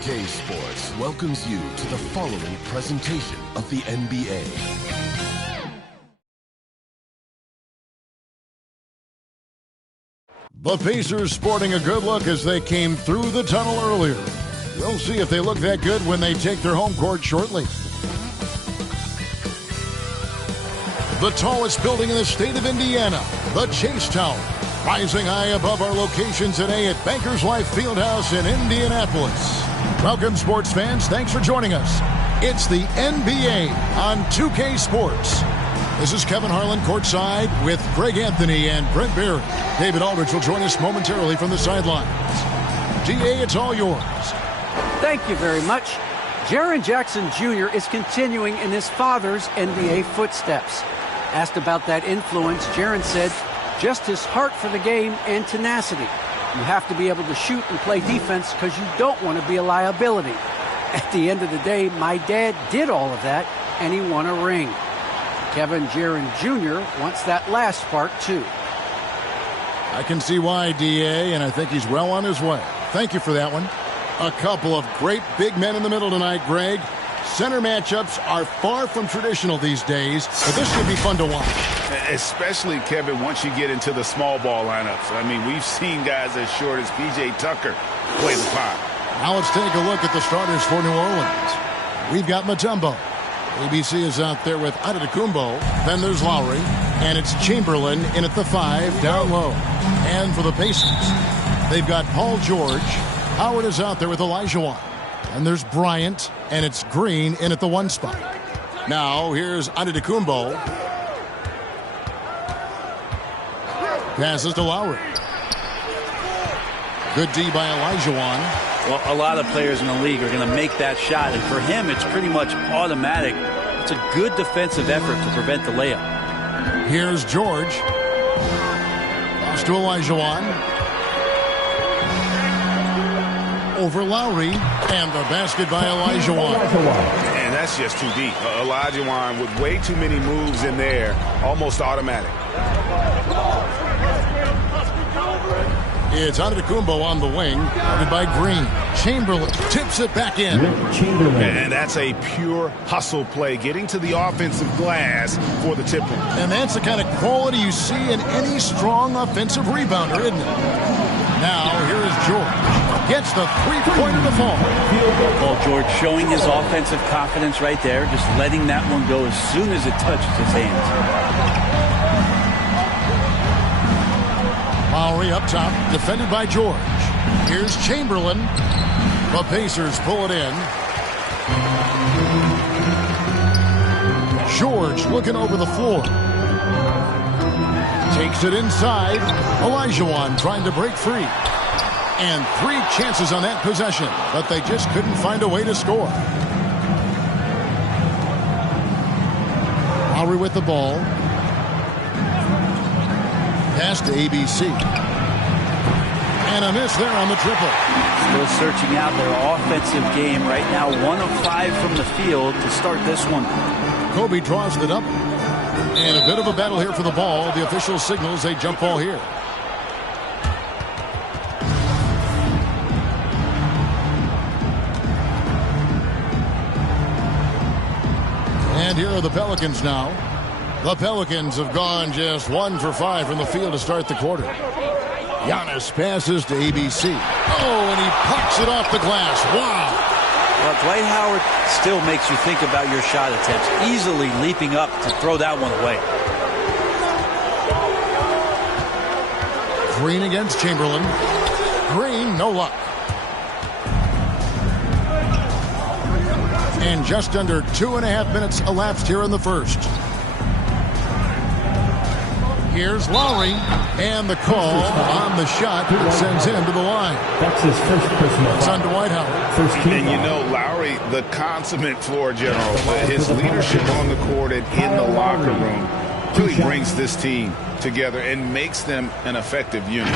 K Sports welcomes you to the following presentation of the NBA. The Pacers sporting a good look as they came through the tunnel earlier. We'll see if they look that good when they take their home court shortly. The tallest building in the state of Indiana, the Chase Tower, rising high above our location today at Bankers Life Fieldhouse in Indianapolis. Welcome, sports fans. Thanks for joining us. It's the NBA on 2K Sports. This is Kevin Harlan courtside with Greg Anthony and Brent Barry. David Aldridge will join us momentarily from the sidelines. GA, it's all yours. Thank you very much. Jaren Jackson Jr. is continuing in his father's NBA footsteps. Asked about that influence, Jaren said, just his heart for the game and tenacity. You have to be able to shoot and play defense because you don't want to be a liability. At the end of the day, my dad did all of that, and he won a ring. Kevin Jaren Jr. wants that last part, too. I can see why, DA, and I think he's well on his way. Thank you for that one. A couple of great big men in the middle tonight, Greg. Center matchups are far from traditional these days, but this should be fun to watch. Especially, Kevin, once you get into the small ball lineups. I mean, we've seen guys as short as P.J. Tucker play the five. Now let's take a look at the starters for New Orleans. We've got Mutombo. ABC is out there with Antetokounmpo. Then there's Lowry. And it's Chamberlain in at the 5 down low. And for the Pacers, they've got Paul George. Howard is out there with Olajuwon. And there's Bryant. And it's Green in at the 1 spot. Now here's Antetokounmpo. Passes to Lowry. Good D by Olajuwon. Well, a lot of players in the league are going to make that shot, and for him, it's pretty much automatic. It's a good defensive effort to prevent the layup. Here's George. Lost to Olajuwon. Over Lowry, and the basket by Olajuwon. And that's just too deep. Olajuwon with way too many moves in there, almost automatic. It's Antetokounmpo on the wing, guarded by Green. Chamberlain tips it back in. And that's a pure hustle play, getting to the offensive glass for the tip-in. And that's the kind of quality you see in any strong offensive rebounder, isn't it? Now, here is George. Gets the three-pointer to fall. Paul George showing his offensive confidence right there, just letting that one go as soon as it touches his hands. Lowry up top, defended by George. Here's Chamberlain. The Pacers pull it in. George looking over the floor. Takes it inside. Olajuwon trying to break free. And 3 chances on that possession, but they just couldn't find a way to score. Lowry with the ball. Pass to ABC. And a miss there on the triple. Still searching out their offensive game right now. 1 of 5 from the field to start this one. Kobe draws the double. And a bit of a battle here for the ball. The official signals a jump ball here. And here are the Pelicans now. The Pelicans have gone just 1 for 5 from the field to start the quarter. Giannis passes to ABC. Oh, and he pucks it off the glass. Wow. Well, Dwight Howard still makes you think about your shot attempts, easily leaping up to throw that one away. Green against Chamberlain. Green, no luck. And just under 2.5 minutes elapsed here in the first. Here's Lowry, and the call on the shot that sends him to the line. That's his first personal It's on Dwight Howard. And you know, Lowry, the consummate floor general, his leadership on the court and in the locker room really brings this team together and makes them an effective unit.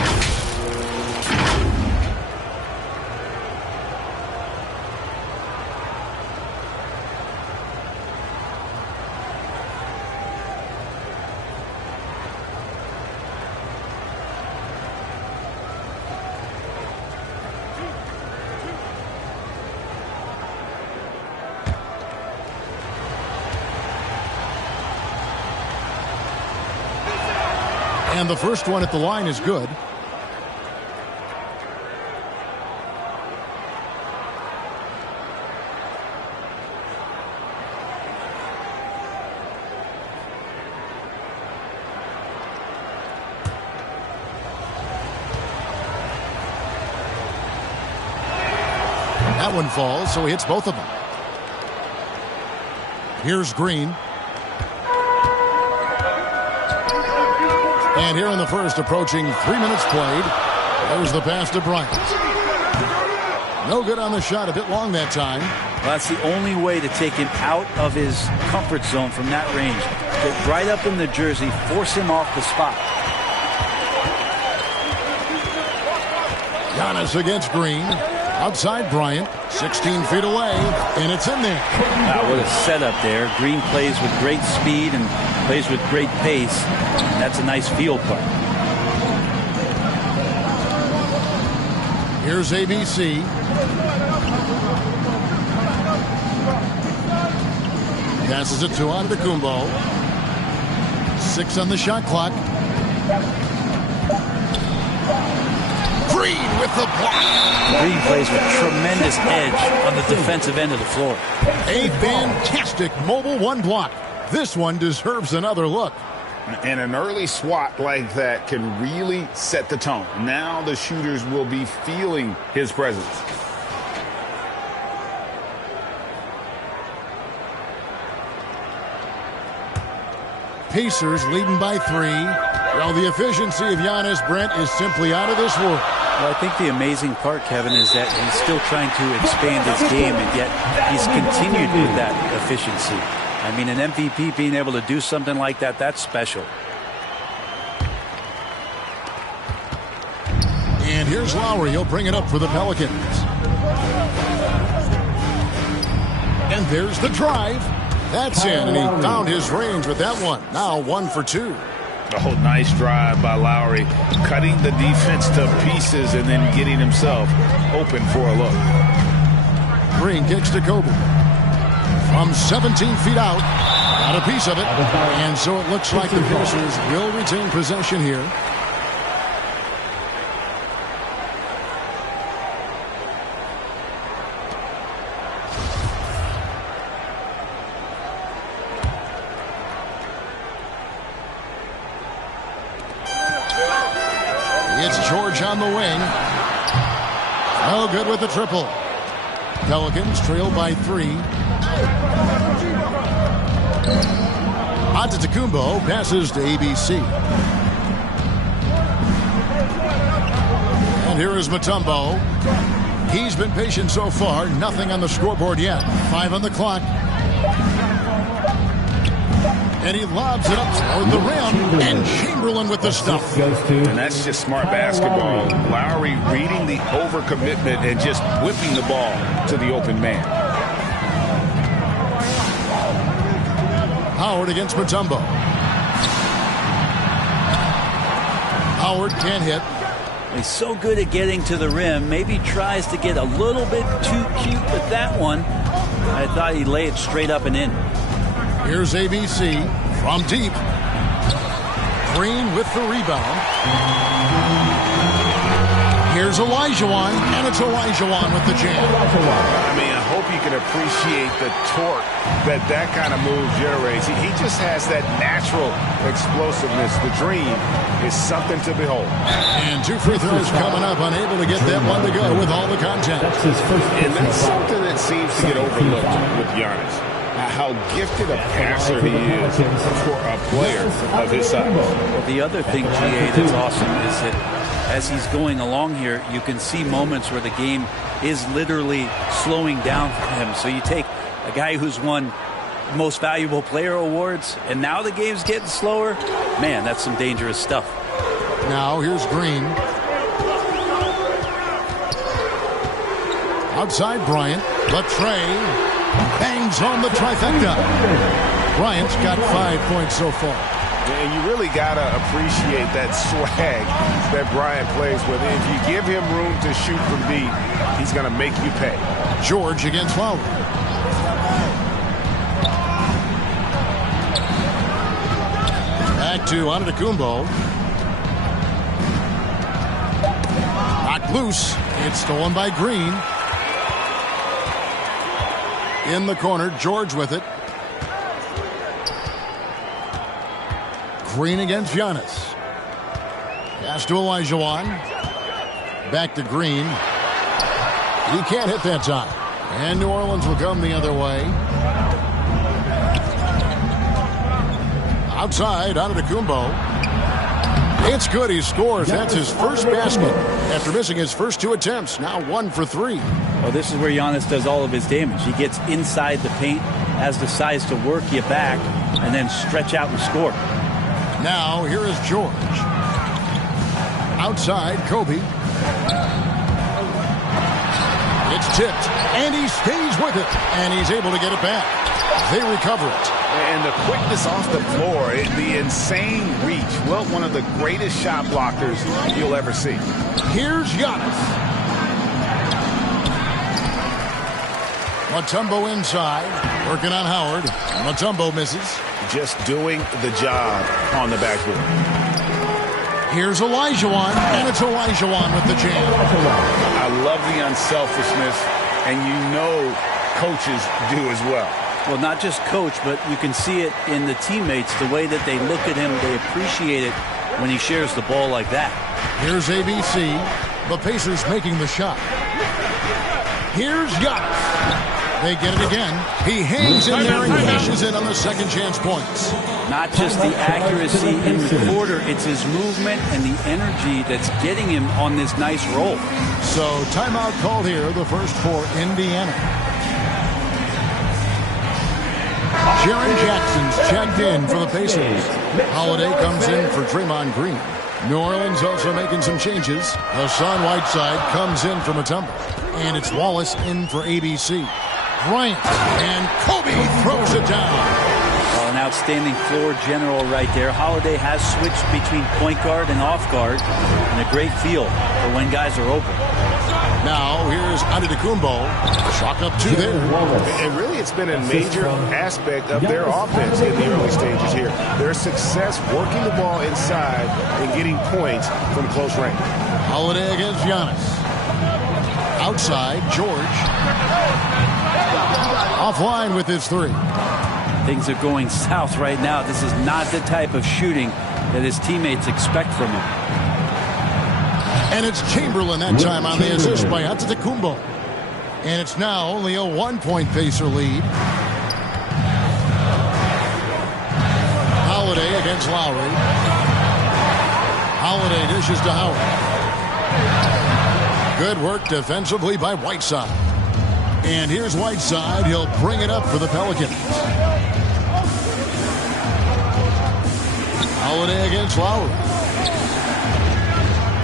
And the first one at the line is good. That one falls, so he hits both of them. Here's Green. And here in the first, approaching 3 minutes played. There's the pass to Bryant. No good on the shot, a bit long that time. Well, that's the only way to take him out of his comfort zone from that range. Get right up in the jersey, force him off the spot. Giannis against Green. Outside Bryant, 16 feet away, and it's in there. Wow, what a setup there. Green plays with great speed and plays with great pace. That's a nice field play. Here's ABC. Passes it to Antetokounmpo. 6 on the shot clock. Green with the block. Green plays with tremendous edge on the defensive end of the floor. A fantastic mobile one block. This one deserves another look. And an early swat like that can really set the tone. Now the shooters will be feeling his presence. Pacers leading by 3. Well, the efficiency of Giannis, Brent, is simply out of this world. Well, I think the amazing part, Kevin, is that he's still trying to expand his game, and yet he's continued with that efficiency. I mean, an MVP being able to do something like that, that's special. And here's Lowry. He'll bring it up for the Pelicans. And there's the drive. That's in, and he found his range with that one. Now 1 for 2. Oh, nice drive by Lowry, cutting the defense to pieces and then getting himself open for a look. Green kicks to Kobe. From 17 feet out, got a piece of it. And so it looks like the Pacers will retain possession here. It's George on the wing. No good with the triple. Pelicans trail by 3. Antetokounmpo passes to ABC. And here is Mutombo. He's been patient so far. Nothing on the scoreboard yet. 5 on the clock. And he lobs it up toward the rim. And Chamberlain with the stuff. And that's just smart basketball. Lowry reading the overcommitment and just whipping the ball to the open man. Howard against Mutombo. Howard can't hit. He's so good at getting to the rim. Maybe tries to get a little bit too cute with that one. I thought he'd lay it straight up and in. Here's ABC from deep. Green with the rebound. Here's Olajuwon, and it's Olajuwon with the jam. I mean, I hope you can appreciate the torque that kind of move generates. He just has that natural explosiveness. The dream is something to behold. And 2 free throws coming up, unable to get that one to go with all the contact. And that's something that seems to get overlooked with Giannis. How gifted a passer he is for a player of his size. Well, the other thing, GA, that's awesome is that as he's going along here, you can see moments where the game is literally slowing down for him. So you take a guy who's won most valuable player awards, and now the game's getting slower. Man, that's some dangerous stuff. Now here's Green. Outside Bryant. Latrey bangs home the trifecta. Bryant's got 5 points so far. And you really got to appreciate that swag that Bryant plays with. If you give him room to shoot from deep, he's going to make you pay. George against Lowry. Back to Antetokounmpo. Knocked loose. It's stolen by Green. In the corner, George with it. Green against Giannis. Pass to Olajuwon. Back to Green. He can't hit that time. And New Orleans will come the other way. Outside, Antetokounmpo. It's good. He scores. That's his first basket after missing his first 2 attempts. Now 1 for 3. Well, this is where Giannis does all of his damage. He gets inside the paint, has the size to work you back, and then stretch out and score. Now, here is George. Outside, Kobe. It's tipped, and he stays with it, and he's able to get it back. They recover it. And the quickness off the floor, the insane reach. Well, one of the greatest shot blockers you'll ever see. Here's Giannis. Mutombo inside, working on Howard. Mutombo misses. Just doing the job on the backboard. Here's Olajuwon, and it's Olajuwon with the jam. I love the unselfishness, and you know coaches do as well. Well, not just coach, but you can see it in the teammates, the way that they look at him. They appreciate it when he shares the ball like that. Here's ABC. The Pacers making the shot. Here's Giannis. They get it again. He hangs in there and cashes in on the second chance points. Not just the accuracy in the quarter, it's his movement and the energy that's getting him on this nice roll. So timeout called here, the first for Indiana. Jaren Jackson's checked in for the Pacers. Holiday comes in for Draymond Green. New Orleans also making some changes. Hassan Whiteside comes in for Mutombo. And it's Wallace in for ABC. Bryant, and Kobe throws it down. Well, an outstanding floor general right there. Holiday has switched between point guard and off guard, and a great feel for when guys are open. Now, here's Antetokounmpo. Chalk up 2 there. And really, it's been a major aspect of their offense in the early stages here. Their success working the ball inside and getting points from close range. Holiday against Giannis. Outside, George. Offline with his 3. Things are going south right now. This is not the type of shooting that his teammates expect from him. And it's Chamberlain that time on the assist by Antetokounmpo. And it's now only a 1-point Pacer lead. Holiday against Lowry. Holiday dishes to Howard. Good work defensively by Whiteside. And here's Whiteside. He'll bring it up for the Pelicans. Holiday against Lowry.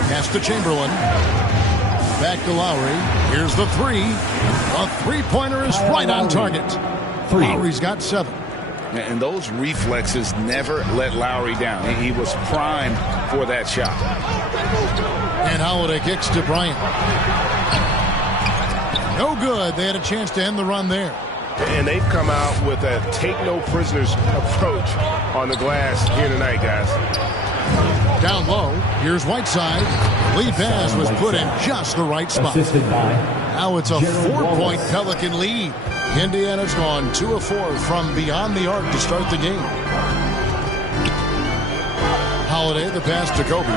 Pass to Chamberlain. Back to Lowry. Here's the 3. A three-pointer is right on target. Lowry's got 7. And those reflexes never let Lowry down. He was primed for that shot. And Holiday kicks to Bryant. No good. They had a chance to end the run there. And they've come out with a take-no-prisoners approach on the glass here tonight, guys. Down low, here's Whiteside. Lead pass was put in just the right spot. Now it's a 4-point Pelican lead. Indiana's gone 2 of 4 from beyond the arc to start the game. Holiday, the pass to Kobe.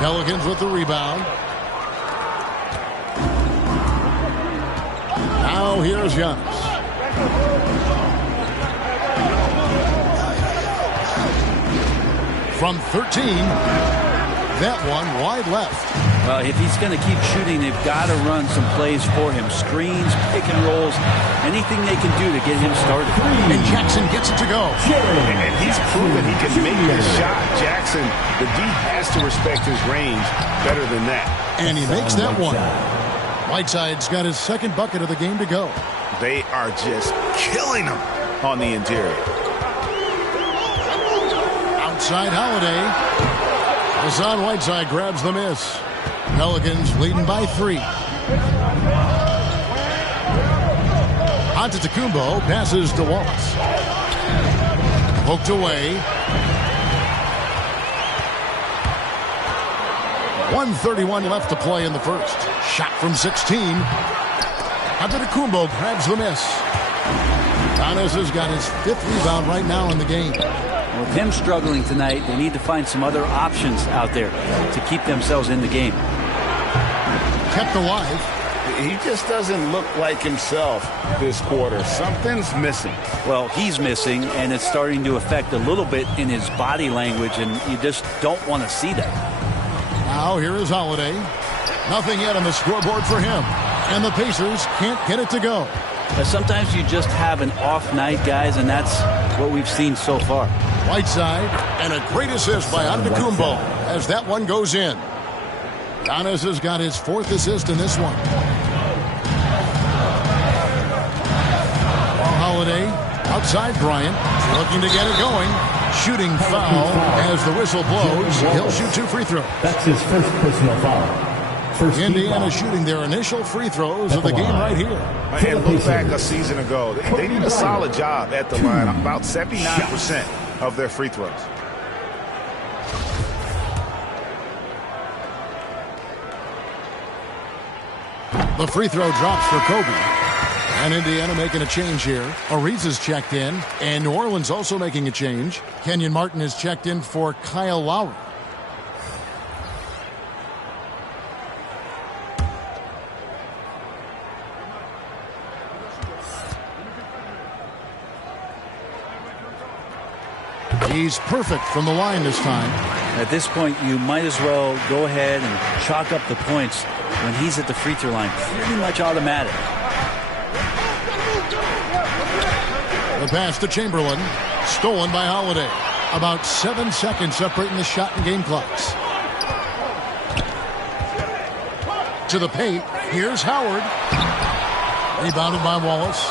Pelicans with the rebound. Now here's Giannis. From 13, that one wide left. Well, if he's going to keep shooting, they've got to run some plays for him. Screens, pick and rolls, anything they can do to get him started. And Jackson gets it to go. And he's proven he can make this shot. Jackson, the D has to respect his range better than that. And he makes that one. Whiteside's got his second bucket of the game to go. They are just killing him on the interior. Outside Holiday. Hassan Whiteside grabs the miss. Pelicans leading by 3. Antetokounmpo passes to Wallace. Poked away. 1:31 left to play in the first. Shot from 16. Thodogem grabs the miss. Giannis has got his 5th rebound right now in the game. With him struggling tonight, they need to find some other options out there to keep themselves in the game. Kept alive. He just doesn't look like himself this quarter. Something's missing. Well, he's missing, and it's starting to affect a little bit in his body language, and you just don't want to see that. Now here is Holiday. Nothing yet on the scoreboard for him. And the Pacers can't get it to go. But sometimes you just have an off night, guys, and that's what we've seen so far. Whiteside, and a great assist by Thodogem as that one goes in. Giannis has got his 4th assist in this one. Holiday outside Bryant, looking to get it going. Shooting foul as the whistle blows. He'll shoot 2 free throws. That's his first personal foul. Indiana shooting their initial free throws of the game right here. And look back a season ago. They did a solid job at the line. About 79% of their free throws. The free throw drops for Kobe. And Indiana making a change here. Ariza's checked in. And New Orleans also making a change. Kenyon Martin is checked in for Kyle Lowry. He's perfect from the line this time. At this point, you might as well go ahead and chalk up the points when he's at the free throw line. Pretty much automatic. The pass to Chamberlain. Stolen by Holiday. About 7 seconds separating the shot and game clocks. To the paint. Here's Howard. Rebounded by Wallace.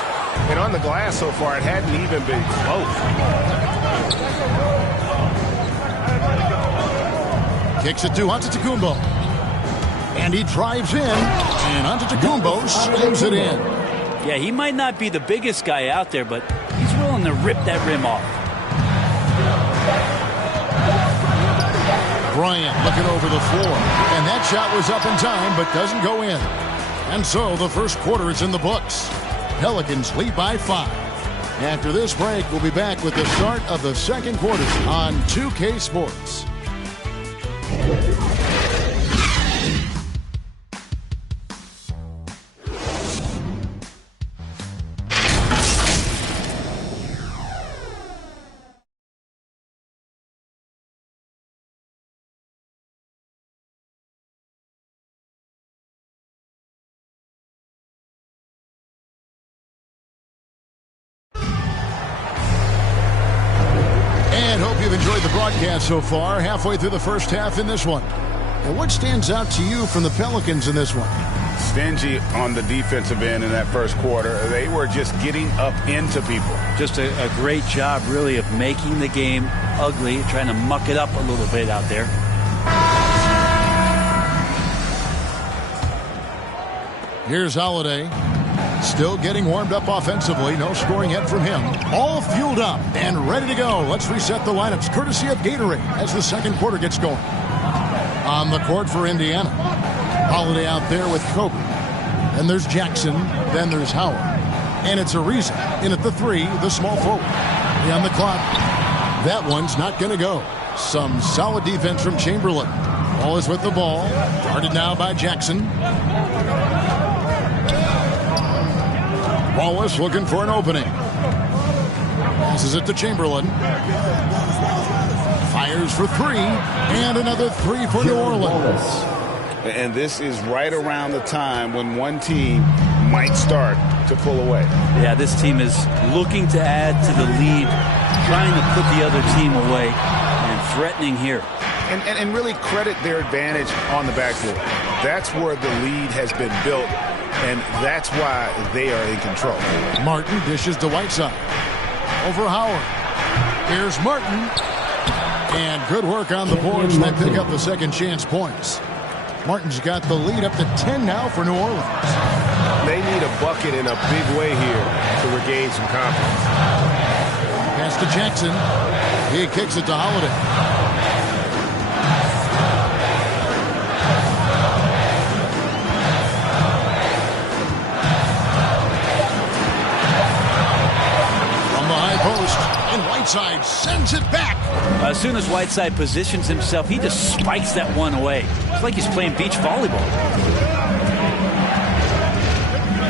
And on the glass so far, it hadn't even been close. Kicks it to Thodogem. And he drives in. And Thodogem slams it in. Yeah, he might not be the biggest guy out there, but he's willing to rip that rim off. Bryant looking over the floor. And that shot was up in time, but doesn't go in. And so the first quarter is in the books. Pelicans lead by 5. After this break, we'll be back with the start of the second quarter on 2K Sports. And hope you've enjoyed the broadcast so far, halfway through the first half in this one. And what stands out to you from the Pelicans in this one? Stingy on the defensive end in that first quarter. They were just getting up into people. Just a great job, really, of making the game ugly, trying to muck it up a little bit out there. Here's Holiday. Still getting warmed up offensively. No scoring yet from him. All fueled up and ready to go. Let's reset the lineups courtesy of Gatorade as the second quarter gets going. On the court for Indiana. Holiday out there with Kobe. Then there's Jackson. Then there's Howard. And it's Ariza in at the 3, the small forward. On the clock. That one's not going to go. Some solid defense from Chamberlain. Wallace with the ball. Guarded now by Jackson. Wallace looking for an opening. Passes it to Chamberlain. Fires for 3. And another 3 for New Orleans. And this is right around the time when one team might start to pull away. Yeah, this team is looking to add to the lead, trying to put the other team away, and threatening here. And really credit their advantage on the backboard. That's where the lead has been built, and that's why they are in control. Martin dishes to Whiteside. Over Howard. Here's Martin. And good work on the boards. They pick up the second chance points. Martin's got the lead up to 10 now for New Orleans. They need a bucket in a big way here to regain some confidence. Pass to Jackson. He kicks it to Holiday. soon as Whiteside positions himself, he just spikes that one away. It's like he's playing beach volleyball.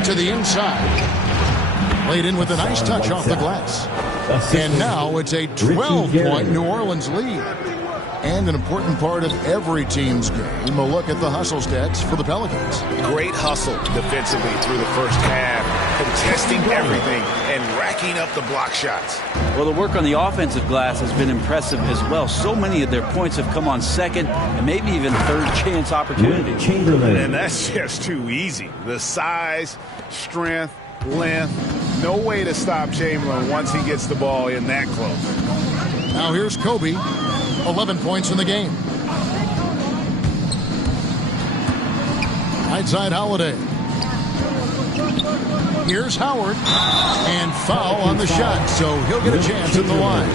To the inside. Laid in with a nice touch off the glass. And now it's a 12-point New Orleans lead. And an important part of every team's game, a look at the hustle stats for the Pelicans. Great hustle defensively through the first half, contesting everything and racking up the block shots. Well, the work on the offensive glass has been impressive as well. So many of their points have come on second and maybe even third chance opportunities. And that's just too easy. The size, strength, length, no way to stop Chamberlain once he gets the ball in that close. Now here's Kobe. 11 points in the game. Right side Holiday. Here's Howard. And foul on the shot, so he'll get a chance at the line.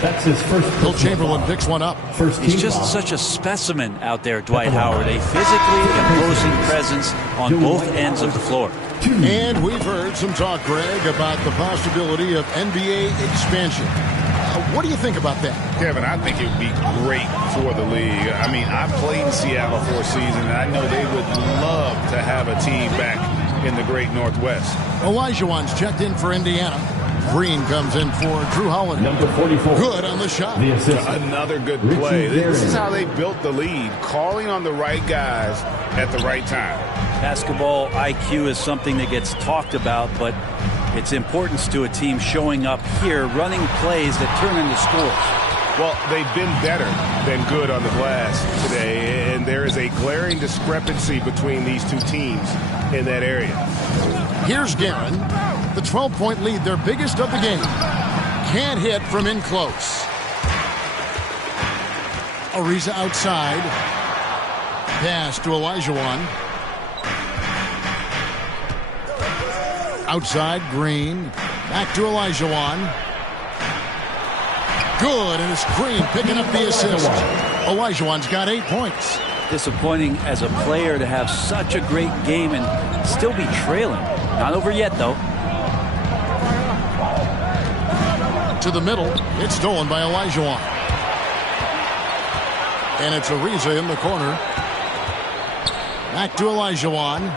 That's his first. Will Chamberlain picks one up. He's just such a specimen out there, Dwight Howard. A physically imposing presence on both ends of the floor. And we've heard some talk, Greg, about the possibility of NBA expansion. What do you think about that? Kevin, I think it would be great for the league. I mean, I played in Seattle for a season, and I know they would love to have a team back in the great Northwest. Olajuwon's checked in for Indiana. Green comes in for Drew Holiday. Number 44. Good on the shot. Another good play. This is how they built the lead, calling on the right guys at the right time. Basketball IQ is something that gets talked about, but its importance to a team showing up here, running plays that turn into scores. Well, they've been better than good on the glass today, and there is a glaring discrepancy between these two teams in that area. Here's Guerin. The 12-point lead, their biggest of the game. Can't hit from in close. Ariza outside. Pass to Olajuwon. Outside, Green. Back to Olajuwon. Good, and it's Green picking up the assist. Olajuwon's got 8 points. Disappointing as a player to have such a great game and still be trailing. Not over yet, though. To the middle. It's stolen by Olajuwon. And it's Ariza in the corner. Back to Olajuwon.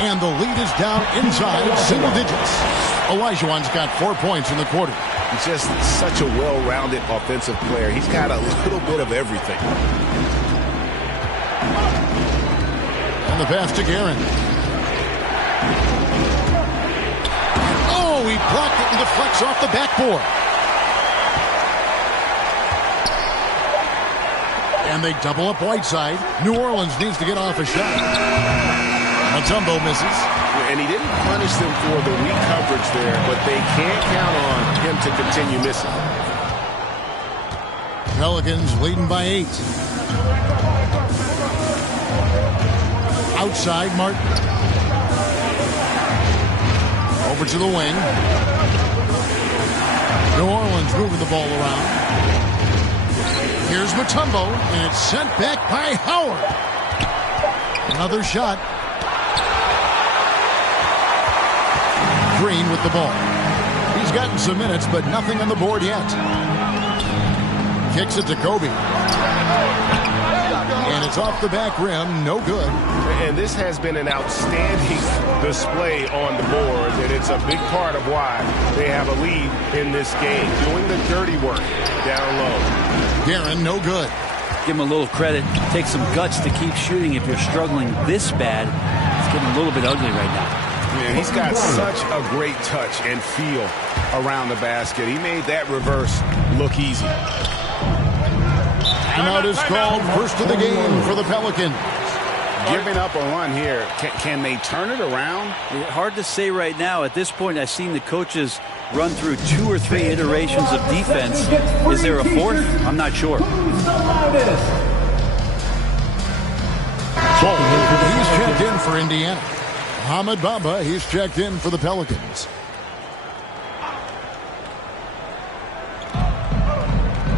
And the lead is down inside single digits. Olajuwon's got 4 points in the quarter. He's just such a well-rounded offensive player. He's got a little bit of everything. And the pass to Guerin. Oh, he blocked it and deflects off the backboard. And they double up Whiteside. New Orleans needs to get off a shot. Mutombo misses. And he didn't punish them for the weak coverage there, but they can't count on him to continue missing. Pelicans leading by 8. Outside, Martin. Over to the wing. New Orleans moving the ball around. Here's Mutombo, and it's sent back by Howard. Another shot. Green with the ball. He's gotten some minutes, but nothing on the board yet. Kicks it to Kobe. And it's off the back rim. No good. And this has been an outstanding display on the board, and it's a big part of why they have a lead in this game. Doing the dirty work down low. Guerin, no good. Give him a little credit. Take some guts to keep shooting if you're struggling this bad. It's getting a little bit ugly right now. Man, he's got such a great touch and feel around the basket. He made that reverse look easy. Timeout is called. First of the game for the Pelicans. Giving up a run here. Can they turn it around? Hard to say right now. At this point, I've seen the coaches run through 2 or 3 iterations of defense. Is there a fourth? I'm not sure. He's checked in for Indiana. Hamid Bamba, he's checked in for the Pelicans.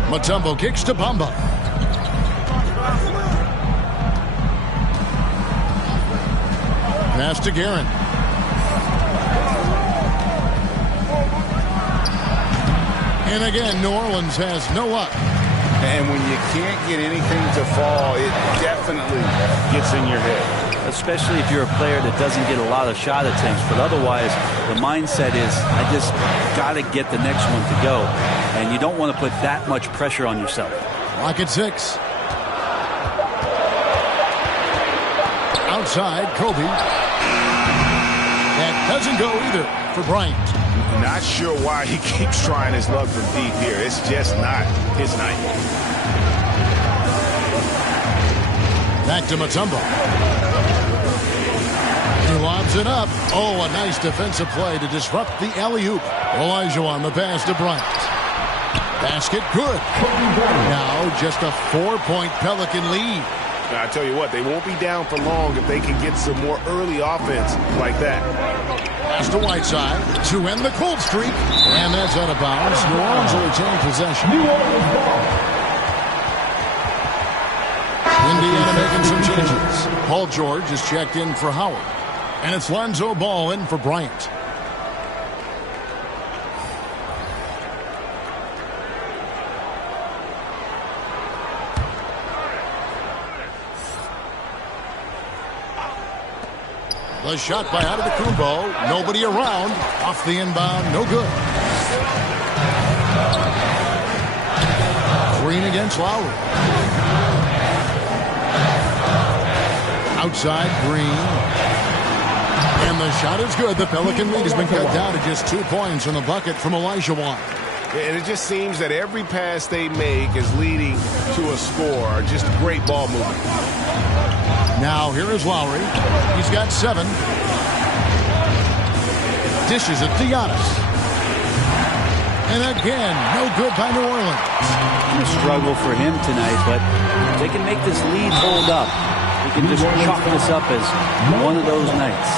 Mutombo kicks to Bamba. Pass to Guerin. And again, New Orleans has no luck. And when you can't get anything to fall, it definitely gets in your head. Especially if you're a player that doesn't get a lot of shot attempts. But otherwise, the mindset is, I just got to get the next one to go. And you don't want to put that much pressure on yourself. Lock at 6. Outside, Kobe. That doesn't go either for Bryant. Not sure why he keeps trying his luck from deep here. It's just not his night. Back to Mutombo. He lobs it up. Oh, a nice defensive play to disrupt the alley-oop. Olajuwon the pass to Bryant. Basket good. Now just a 4-point Pelican lead. I tell you what, they won't be down for long if they can get some more early offense like that. Pass to Whiteside to end the cold streak. And that's out of bounds. New Orleans will retain possession. Indiana making some changes. Paul George is checked in for Howard. And it's Lonzo Ball in for Bryant. The shot by Antetokounmpo. Nobody around. Off the inbound. No good. Green against Lowry. Outside Green. And the shot is good. The Pelican lead has been cut down to just 2 points on the bucket from Olajuwon. And it just seems that every pass they make is leading to a score. Just great ball movement. Now here is Lowry. He's got 7. Dishes it to Giannis. And again, no good by New Orleans. A struggle for him tonight, but if they can make this lead hold up, he can just chalk this up as one of those nights.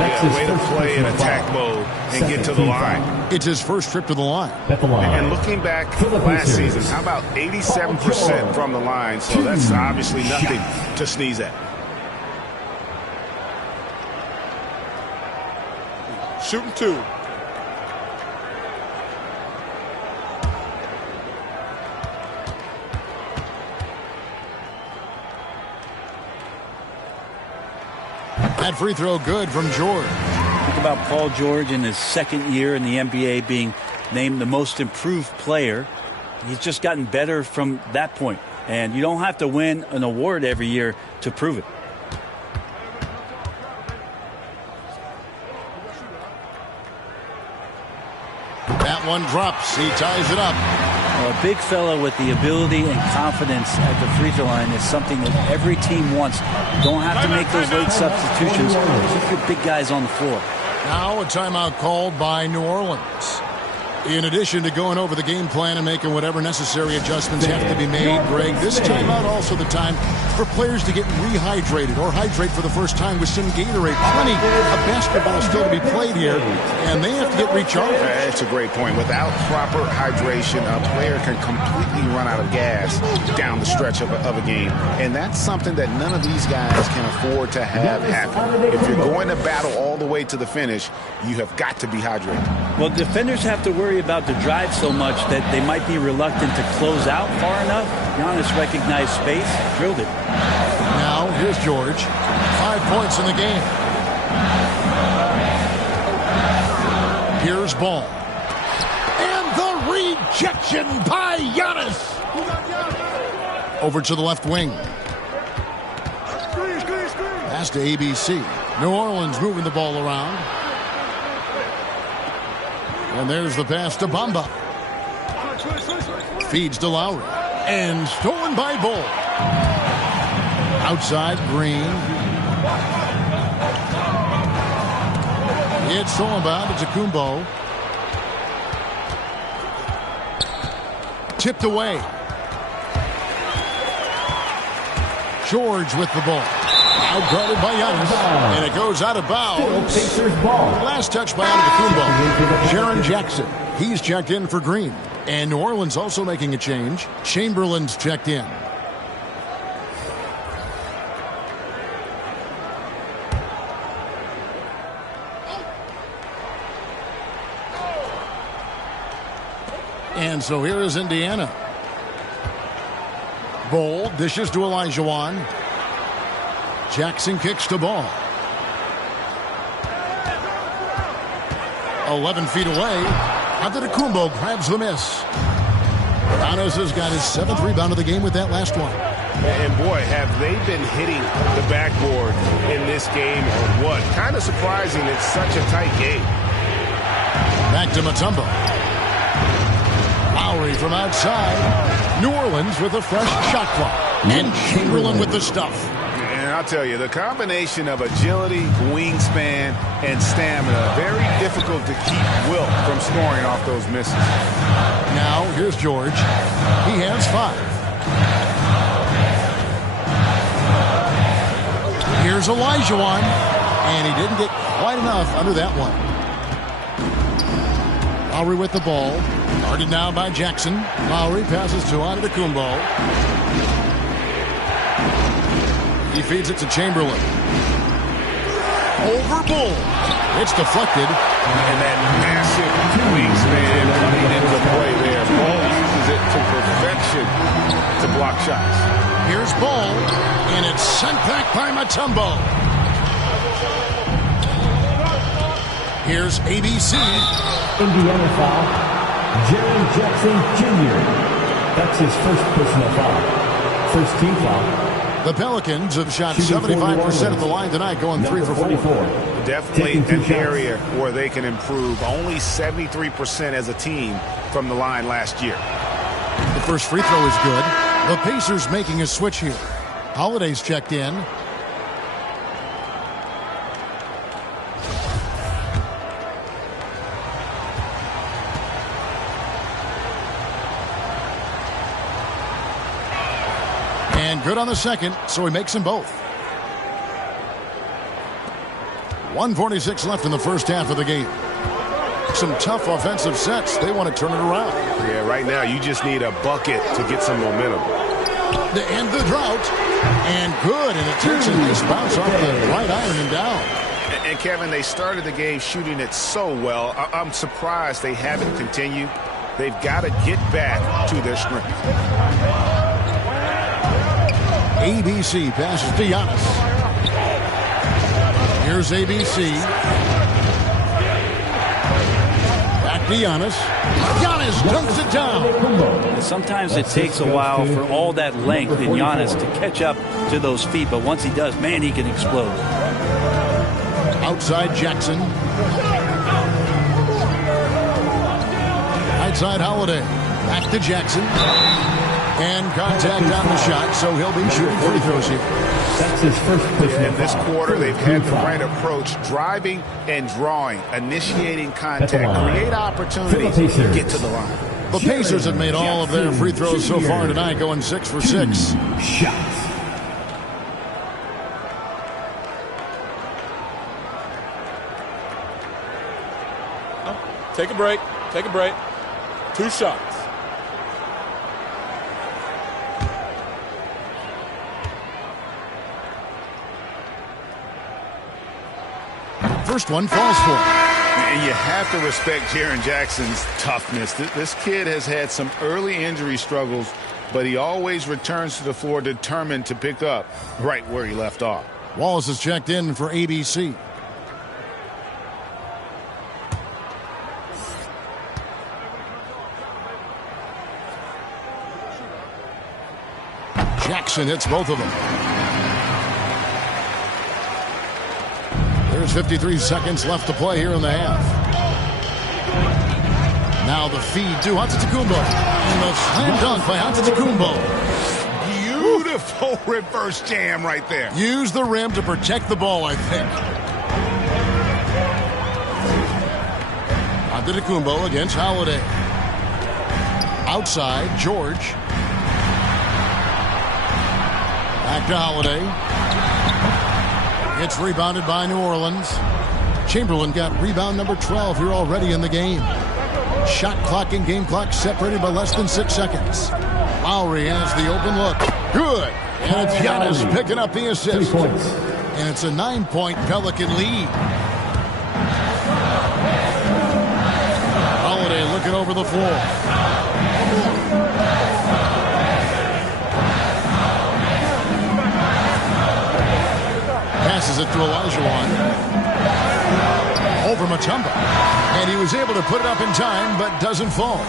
Yeah, way to play in attack mode and get to the line. It's his first trip to the line. And looking back last season, how about 87% from the line? So that's obviously nothing to sneeze at. Shooting 2. That free throw good from George. Think about Paul George in his second year in the NBA being named the most improved player. He's just gotten better from that point. And you don't have to win an award every year to prove it. That one drops. He ties it up. A big fella with the ability and confidence at the free throw line is something that every team wants. You don't have to make those late substitutions. Keep your big guys on the floor. Now a timeout called by New Orleans. In addition to going over the game plan and making whatever necessary adjustments have to be made, Greg, this timeout also the time for players to get rehydrated or hydrate for the first time with some Gatorade. Plenty of basketball still to be played here, and they have to get recharged. That's a great point. Without proper hydration, a player can completely run out of gas down the stretch of a game. And that's something that none of these guys can afford to have happen. If you're going to battle all the way to the finish, you have got to be hydrated. Well, defenders have to worry about the drive so much that they might be reluctant to close out far enough. Giannis recognized space, drilled it. Now, here's George. 5 points in the game. Here's Ball. And the rejection by Giannis. Over to the left wing. Pass to ABC. New Orleans moving the ball around. And there's the pass to Bamba. Feeds to Lowry. And stolen by Ball. Outside, Green. It's stolen by Antetokounmpo. Tipped away. George with the ball. Now guarded by Giannis. And it goes out of bounds. Last touch by Antetokounmpo. Jaren Jackson. He's checked in for Green. And New Orleans also making a change. Chamberlain's checked in. And so here is Indiana. Bowl dishes to Olajuwon. Jackson kicks to ball. 11 feet away. Antetokounmpo grabs the miss. Giannis has got his 7th rebound of the game with that last one. And boy, have they been hitting the backboard in this game or what? Kind of surprising it's such a tight game. Back to Mutombo. Lowry from outside. New Orleans with a fresh shot clock. And Chamberlain with the stuff. And I'll tell you, the combination of agility, wingspan, and stamina, very difficult to keep Wilt from scoring off those misses. Now, here's George. He has 5. Here's Olajuwon. And he didn't get quite enough under that one. Lowry with the ball. Guarded now by Jackson. Lowry passes to Antetokounmpo. He feeds it to Chamberlain. Over Bull. It's deflected. And that massive wingspan coming into play there. Ball uses it to perfection to block shots. Here's Ball, and it's sent back by Mutombo. Here's ABC. Indiana foul. Jaren Jackson Jr. That's his first personal foul. First team foul. The Pelicans have shot 75% of the line tonight, going 3 for 4. Definitely an area where they can improve. Only 73% as a team from the line last year. The first free throw is good. The Pacers making a switch here. Holiday's checked in. And good on the second, so he makes them both. 1:46 left in the first half of the game. Some tough offensive sets. They want to turn it around. Yeah, right now you just need a bucket to get some momentum. To end the drought. And good, and it takes a nice bounce off the right iron and down. And Kevin, they started the game shooting it so well. I'm surprised they haven't continued. They've got to get back to their strength. ABC passes to Giannis. Here's ABC. Back to Giannis. Giannis dunks it down. Sometimes it takes a while for all that length in Giannis to catch up to those feet, but once he does, man, he can explode. Outside Jackson. Outside Holiday. Back to Jackson. And contact on the shot, so he'll be shooting free throws here. That's his first personal In this quarter, they've had the right approach, driving and drawing, initiating contact, create opportunities, get to the line. The Pacers have made all of their free throws so far tonight, going 6 for 6. Shots. Take a break. Take a break. 2 shots. First one falls for him. And you have to respect Jaren Jackson's toughness. This kid has had some early injury struggles, but he always returns to the floor determined to pick up right where he left off. Wallace is checked in for ABC. Jackson hits both of them. There's 53 seconds left to play here in the half. Now the feed to Antetokounmpo. And the slam dunk by Antetokounmpo. Beautiful reverse jam right there. Use the rim to protect the ball, I think. Antetokounmpo against Holiday. Outside, George. Back to Holiday. It's rebounded by New Orleans. Chamberlain got rebound number 12 here already in the game. Shot clock and game clock separated by less than 6 seconds. Lowry has the open look. Good. And it's Giannis picking up the assist. 3 points. And it's a 9-point Pelican lead. Holiday looking over the floor. it to Olajuwon. Over Mutombo. And he was able to put it up in time, but doesn't fall.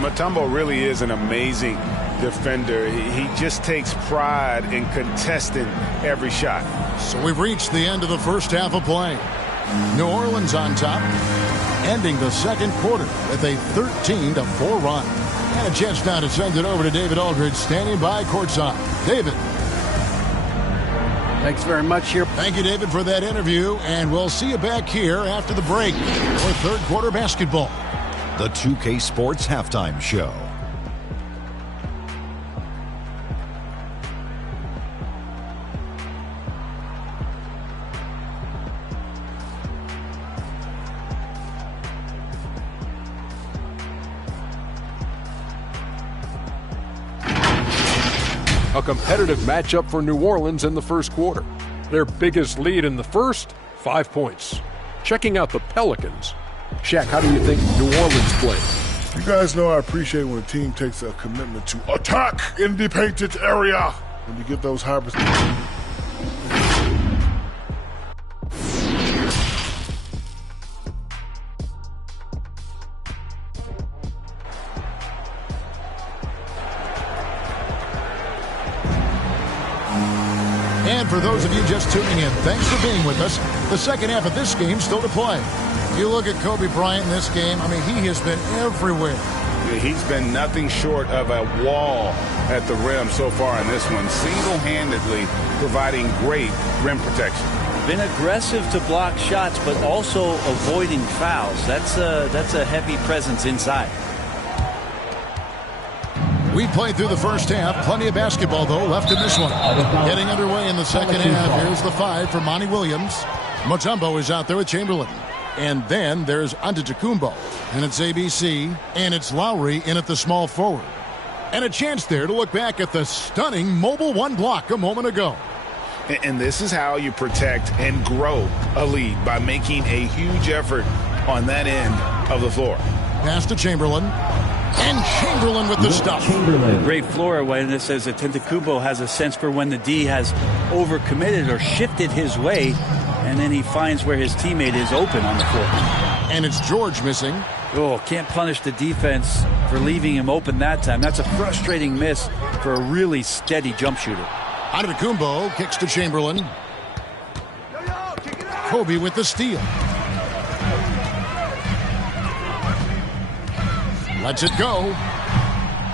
Mutombo really is an amazing defender. He just takes pride in contesting every shot. So we've reached the end of the first half of play. New Orleans on top, ending the second quarter with a 13-4 run. And a chance now to send it over to David Aldridge, standing by courtside. David. Thanks very much here. Thank you, David, for that interview, and we'll see you back here after the break for third quarter basketball. The 2K Sports Halftime Show. A competitive matchup for New Orleans in the first quarter. Their biggest lead in the first, 5 points. Checking out the Pelicans. Shaq, how do you think New Orleans played? You guys know I appreciate when a team takes a commitment to attack in the painted area. When you get those high And for those of you just tuning in, thanks for being with us. The second half of this game still to play. You look at Kobe Bryant in this game, I mean, he has been everywhere. He's been nothing short of a wall at the rim so far in this one, single-handedly providing great rim protection. Been aggressive to block shots, but also avoiding fouls. That's a heavy presence inside. We played through the first half. Plenty of basketball, though, left in this one. Getting underway in the second half. Here's the 5 for Monty Williams. Mutombo is out there with Chamberlain. And then there's Antetokounmpo. And it's ABC. And it's Lowry in at the small forward. And a chance there to look back at the stunning mobile one block a moment ago. And this is how you protect and grow a lead, by making a huge effort on that end of the floor. Pass to Chamberlain. And Chamberlain with the stuff. Great floor awareness, as Antetokounmpo has a sense for when the D has overcommitted or shifted his way, and then he finds where his teammate is open on the floor. And it's George missing. Oh, can't punish the defense for leaving him open that time. That's a frustrating miss for a really steady jump shooter. Antetokounmpo kicks to Chamberlain. Kobe with the steal. Lets it go.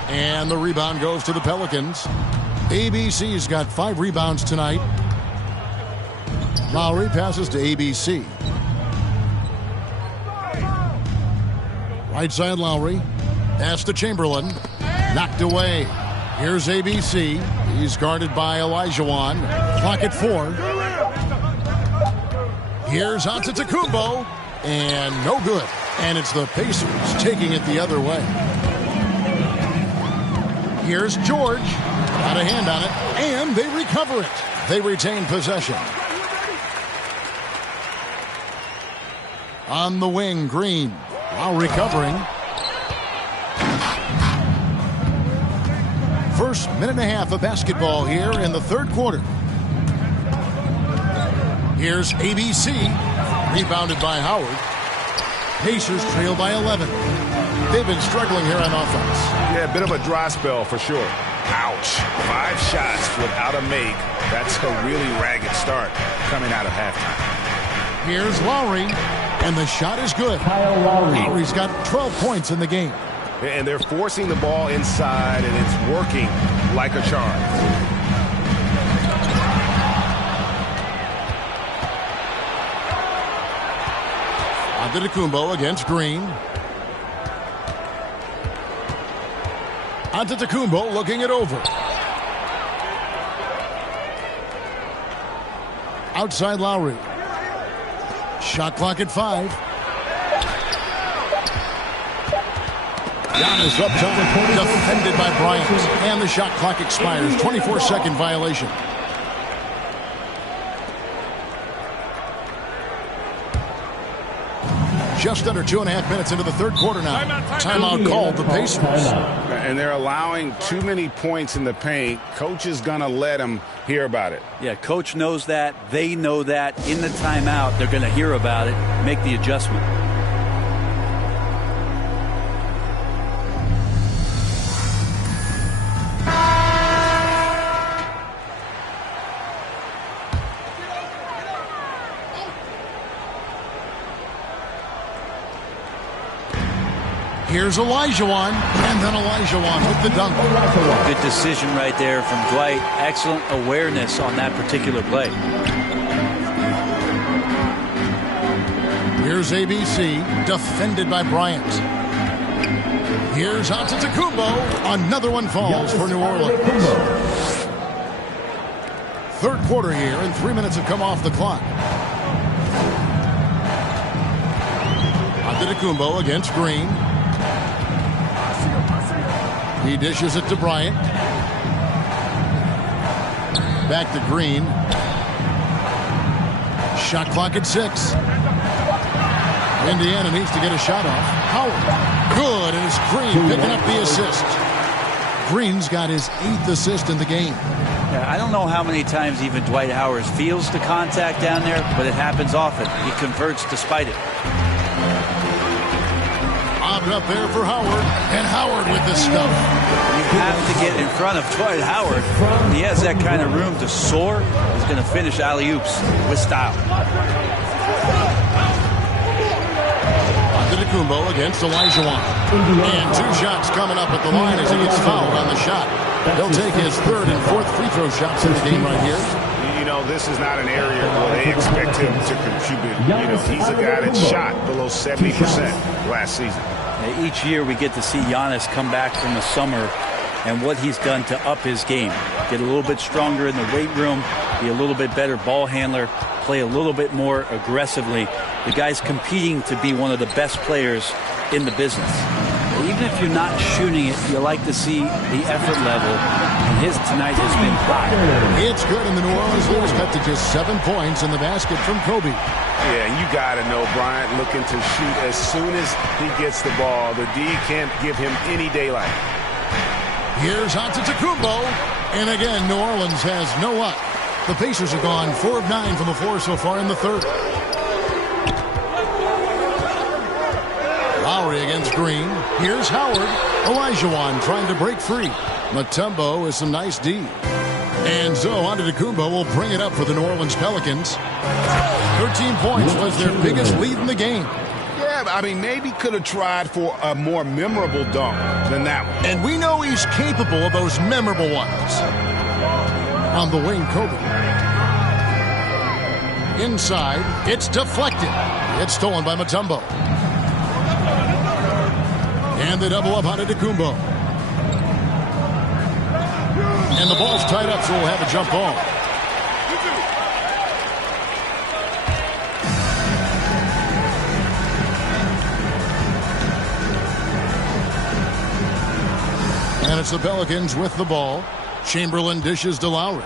And the rebound goes to the Pelicans. ABC's got 5 rebounds tonight. Lowry passes to ABC. Right side Lowry. Pass to Chamberlain. Knocked away. Here's ABC. He's guarded by Olajuwon. Clock at 4. Here's Antetokounmpo. And no good. And it's the Pacers taking it the other way. Here's George. Got a hand on it. And they recover it. They retain possession. On the wing, Green. While recovering. First minute and a half of basketball here in the third quarter. Here's ABC. Rebounded by Howard. Pacers trail by 11. They've been struggling here on offense. Yeah, a bit of a dry spell for sure. Ouch. 5 shots without a make. That's a really ragged start coming out of halftime. Here's Lowry, and the shot is good. Lowry's got 12 points in the game. And they're forcing the ball inside, and it's working like a charm. Antetokounmpo against Green. Antetokounmpo looking it over. Outside Lowry. Shot clock at 5. Giannis up top. Defended by Bryant. And the shot clock expires. 24-second violation. Just under 2.5 minutes into the third quarter now. Timeout called the Pacers. And they're allowing too many points in the paint. Coach is going to let them hear about it. Yeah, coach knows that. They know that. In the timeout, they're going to hear about it, make the adjustment. Here's Olajuwon, and then Olajuwon with the dunk. Good decision right there from Dwight. Excellent awareness on that particular play. Here's ABC, defended by Bryant. Here's Antetokounmpo. Another one falls for New Orleans. Third quarter here, and 3 minutes have come off the clock. Antetokounmpo against Green. He dishes it to Bryant. Back to Green. Shot clock at 6. Indiana needs to get a shot off. Howard. Good, and it's Green picking up the assist. Green's got his 8th assist in the game. Yeah, I don't know how many times even Dwight Howard feels the contact down there, but it happens often. He converts despite it. Up there for Howard, and Howard with the stuff. You have to get in front of Dwight Howard. He has that kind of room to soar. He's going to finish alley-oops with style. Antetokounmpo against Olajuwon. And 2 shots coming up at the line as he gets fouled on the shot. He'll take his 3rd and 4th free throw shots in the game right here. You know, this is not an area where they expect him to contribute. You know, he's a guy that shot below 70% last season. Each year we get to see Giannis come back from the summer and what he's done to up his game. Get a little bit stronger in the weight room, be a little bit better ball handler, play a little bit more aggressively. The guy's competing to be one of the best players in the business. Even if you're not shooting it, you like to see the effort level, and his tonight has been high. It's good, and the New Orleans Blues cut to just 7 points in the basket from Kobe. Yeah, and you got to know Bryant looking to shoot as soon as he gets the ball. The D can't give him any daylight. Here's Antetokounmpo, and again, New Orleans has no luck. The Pacers have gone 4 of 9 from the floor so far in the third. Lowry against Green. Here's Howard. Olajuwon trying to break free. Mutombo with some nice D. And so Antetokounmpo will bring it up for the New Orleans Pelicans. 13 points was their biggest lead in the game. Yeah, I mean, maybe could have tried for a more memorable dunk than that one. And we know he's capable of those memorable ones. On the wing, Kobe. Inside, it's deflected. It's stolen by Mutombo. And they double up on Antetokounmpo. And the ball's tied up, so we'll have a jump ball. And it's the Pelicans with the ball. Chamberlain dishes to Lowry.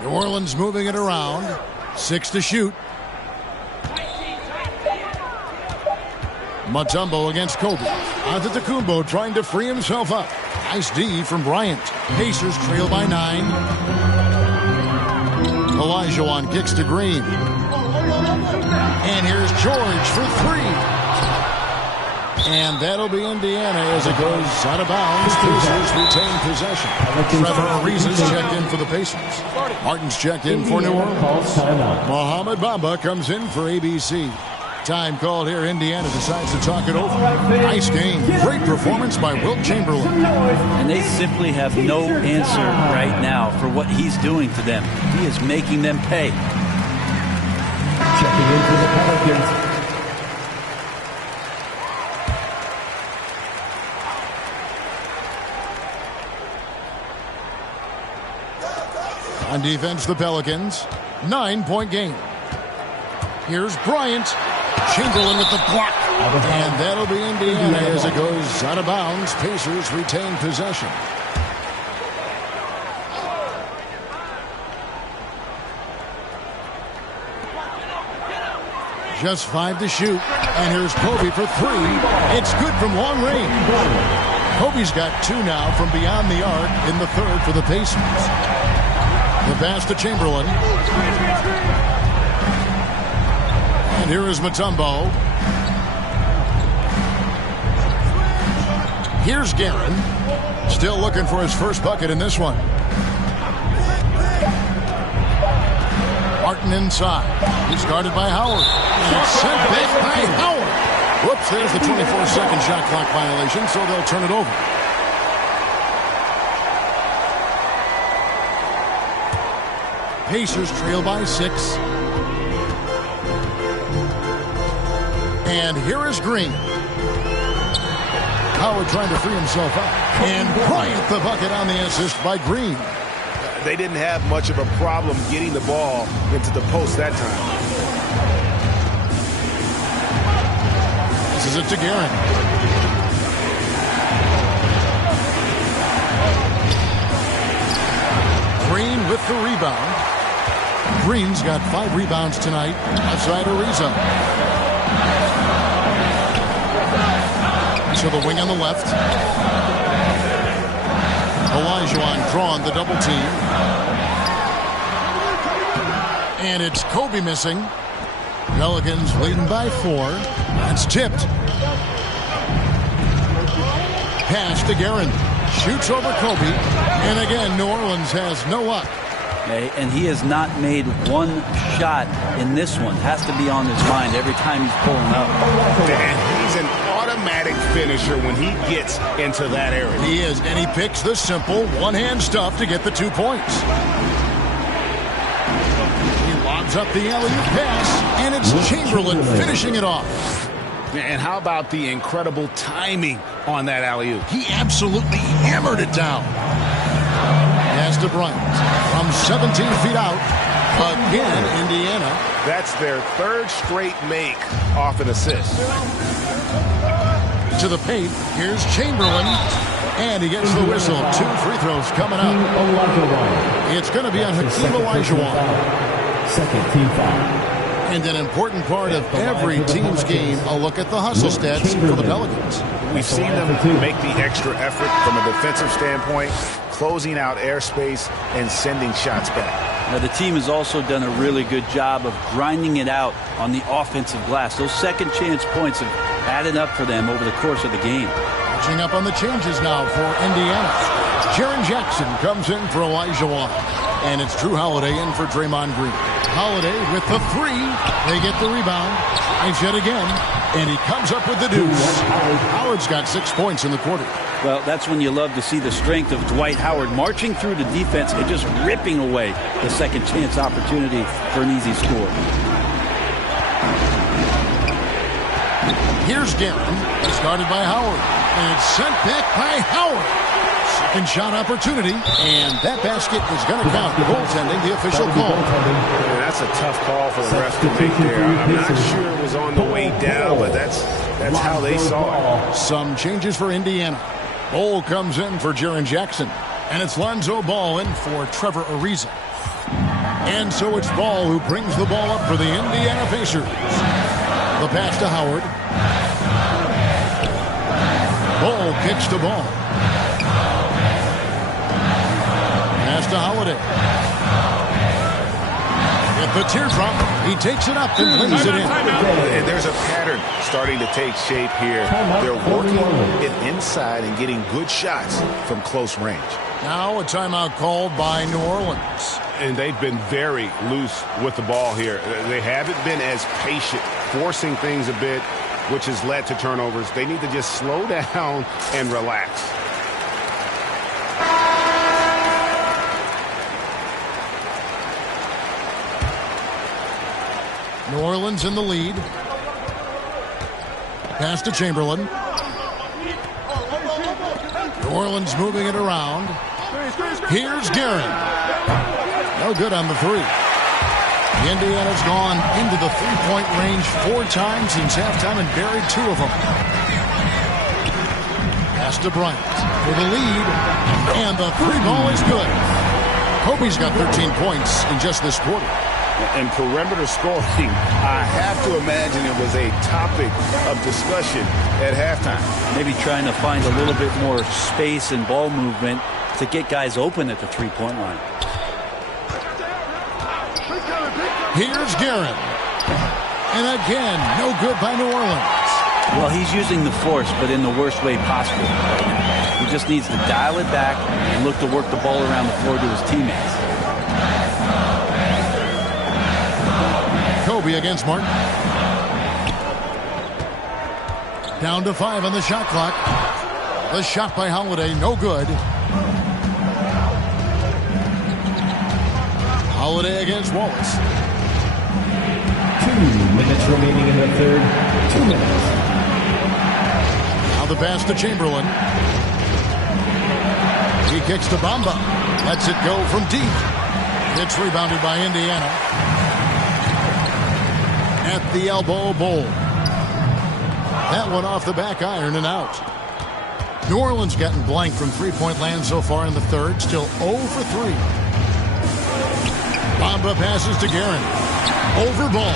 New Orleans moving it around. 6 to shoot. Mutombo against Kobe. Antetokounmpo trying to free himself up. Nice D from Bryant. Pacers trail by 9. Olajuwon kicks to Green. And here's George for 3. And that'll be Indiana as it goes out of bounds. Pacers retain possession. Trevor Ariza's checked in for the Pacers. Martin's checked in for New Orleans. Mohamed Bamba comes in for ABC. Time called here. Indiana decides to talk it over. Nice game. Great performance by Wilt Chamberlain. And they simply have no answer right now for what he's doing to them. He is making them pay. Checking in for the Pelicans. On defense, the Pelicans. 9-point game. Here's Bryant. Chamberlain with the block. And that'll be Indiana as it goes out of bounds. Pacers retain possession. Just 5 to shoot. And here's Kobe for 3. It's good from long range. Kobe's got 2 now from beyond the arc in the third for the Pacers. The pass to Chamberlain. And here is Mutombo. Here's Guerin. Still looking for his first bucket in this one. Martin inside. He's guarded by Howard. And it's sent back by Howard. Whoops, there's the 24-second shot clock violation, so they'll turn it over. Pacers trail by 6. And here is Green. Howard trying to free himself up. And Bryant the bucket on the assist by Green. They didn't have much of a problem getting the ball into the post that time. This is it to Guerin. Green with the rebound. Green's got 5 rebounds tonight outside Ariza. To the wing on the left. Olajuwon drawn the double team. And it's Kobe missing. Pelicans leading by 4. It's tipped. Pass to Guerin. Shoots over Kobe. And again, New Orleans has no luck. And he has not made one shot in this one. Has to be on his mind every time he's pulling up. And he's an automatic finisher when he gets into that area. He is, and he picks the simple one-hand stuff to get the 2 points. He lobs up the alley-oop pass, and it's Chamberlain finishing it off. And how about the incredible timing on that alley-oop? He absolutely hammered it down. Pass to Bryant from 17 feet out. Again, Indiana. That's their 3rd straight make off an assist. To the paint. Here's Chamberlain. And he gets the whistle. 2 free throws coming up. It's going to be on Hakeem Olajuwon. Second team foul. And an important part of every team's game, a look at the hustle stats for the Pelicans. We've seen them make the extra effort from a defensive standpoint, closing out airspace and sending shots back. Now, the team has also done a really good job of grinding it out on the offensive glass. Those second chance points have added up for them over the course of the game. Catching up on the changes now for Indiana. Jaren Jackson comes in for Olajuwon. And it's Drew Holiday in for Draymond Green. Holiday with the 3. They get the rebound. Drives yet again. And he comes up with the deuce. Howard's got 6 points in the quarter. Well, that's when you love to see the strength of Dwight Howard marching through the defense and just ripping away the second chance opportunity for an easy score. Here's Guerin. Started by Howard. And it's sent back by Howard. Second shot opportunity. And that basket is going to count. Goaltending, the official call. And that's a tough call for the ref to make there. I'm not sure it was on the way down, but that's how they saw it. Some changes for Indiana. Bol comes in for Jaren Jackson. And it's Lonzo Ball in for Trevor Ariza. And so it's Ball who brings the ball up for the Indiana Pacers. The pass to Howard. Ball kicks the ball. Pass to Holiday. At the teardrop, he takes it up and lays it in. And there's a pattern starting to take shape here. They're working it inside and getting good shots from close range. Now a timeout called by New Orleans. And they've been very loose with the ball here. They haven't been as patient, forcing things a bit, which has led to turnovers. They need to just slow down and relax. New Orleans in the lead. Pass to Chamberlain. New Orleans moving it around. Here's Guerin. No good on the 3. Indiana's gone into the 3-point range 4 times since halftime and buried 2 of them. Pass to Bryant for the lead. And the 3 ball is good. Kobe's got 13 points in just this quarter. And perimeter scoring, I have to imagine it was a topic of discussion at halftime. Maybe trying to find a little bit more space and ball movement to get guys open at the three-point line. Here's Guerin. And again, no good by New Orleans. Well, he's using the force, but in the worst way possible right now. He just needs to dial it back and look to work the ball around the floor to his teammates. Kobe against Martin. Down to 5 on the shot clock. The shot by Holiday, no good. Holiday against Wallace. 2 minutes remaining in the third. 2 minutes. Now the pass to Chamberlain. He kicks to Bamba. Lets it go from deep. It's rebounded by Indiana. At the elbow, Bowl. That one off the back iron and out. New Orleans gotten blank from three-point land so far in the third. Still 0 for 3. Bamba passes to Guerin. Over ball.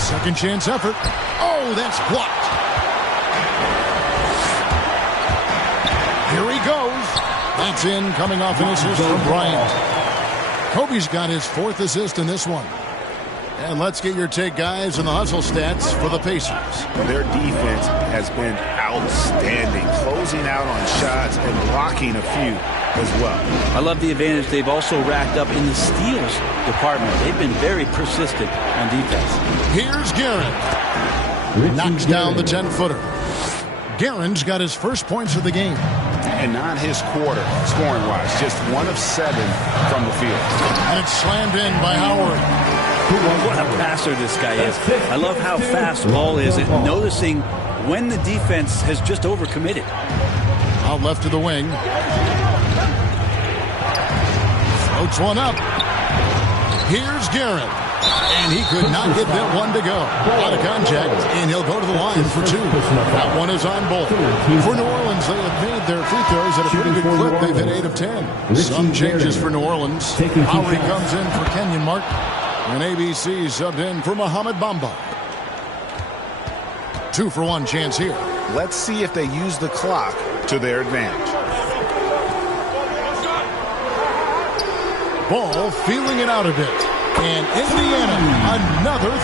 Second chance effort. Oh, that's blocked. Here he goes. That's in, coming off an assist from Bryant. Kobe's got his 4th assist in this one. And let's get your take, guys, on the hustle stats for the Pacers. Their defense has been outstanding, closing out on shots and blocking a few as well. I love the advantage they've also racked up in the steals department. They've been very persistent on defense. Here's Guerin. Knocks down the 10-footer. Guerin's got his first points of the game. And not his quarter, scoring-wise. Just 1 of 7 from the field. And it's slammed in by Howard. What a passer this guy is. I love how fast ball is at noticing when the defense has just overcommitted. Out left to the wing. Floats one up. Here's Guerin. And he could not get that one to go. Out of contact, and he'll go to the line for 2. That one is on Bolt. For New Orleans, they have made their free throws at a pretty good clip. They've hit 8 of 10. Some changes for New Orleans. Lowry comes in for Kenyon Martin. And ABC subbed in for Mohamed Bamba. 2 for 1 chance here. Let's see if they use the clock to their advantage. Ball feeling it out a bit. And Indiana, another 3.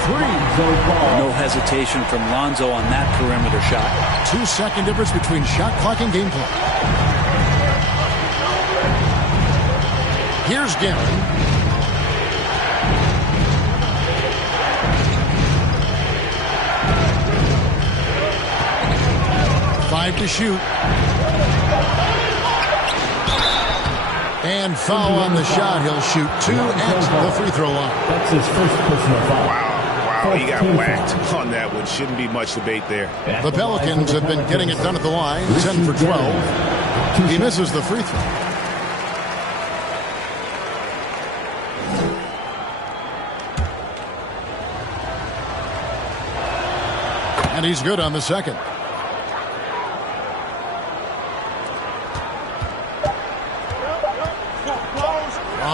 No hesitation from Lonzo on that perimeter shot. 2-second difference between shot clock and game clock. Here's Guerin. 5 to shoot. And foul on the shot. He'll shoot 2 at the free throw line. That's his first personal foul. Wow, he got whacked on that one. Shouldn't be much debate there. The Pelicans have been getting it done at the line. 10 for 12. He misses the free throw. And he's good on the second.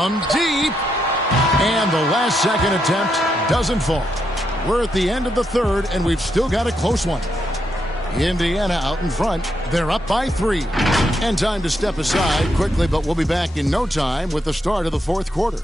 From deep. And the last second attempt doesn't fall. We're at the end of the third, and we've still got a close one. Indiana out in front. They're up by 3. And time to step aside quickly, but we'll be back in no time with the start of the fourth quarter.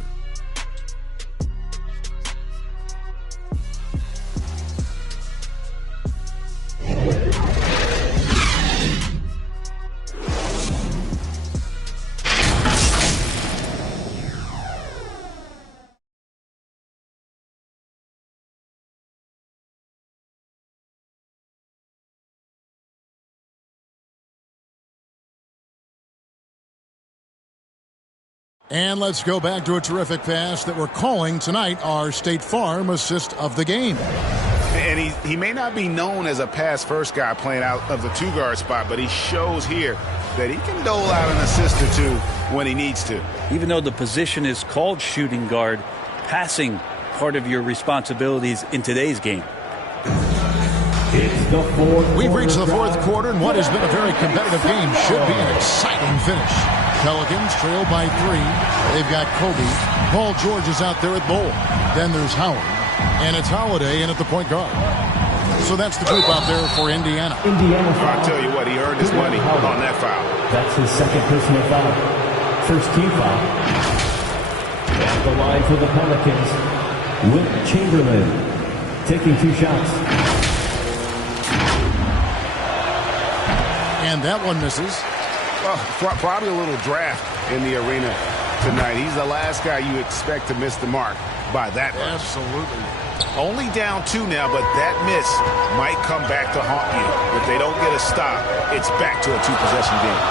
And let's go back to a terrific pass that we're calling tonight our State Farm assist of the game. And he may not be known as a pass-first guy playing out of the 2-guard spot, but he shows here that he can dole out an assist or 2 when he needs to. Even though the position is called shooting guard, passing part of your responsibilities in today's game. We've reached the fourth quarter, and what has been a very competitive game should be an exciting finish. Pelicans trail by 3. They've got Kobe. Paul George is out there at Bowl. Then there's Howard. And it's Holiday in at the point guard. So that's the group out there for Indiana. I'll tell you what, he earned his money on that foul. That's his second personal foul. First team foul. At the line for the Pelicans, Wilt Chamberlain taking 2 shots. And that one misses. Well, probably a little draft in the arena tonight. He's the last guy you expect to miss the mark by that much. Absolutely. Only down 2 now, but that miss might come back to haunt you. If they don't get a stop, it's back to a 2-possession game.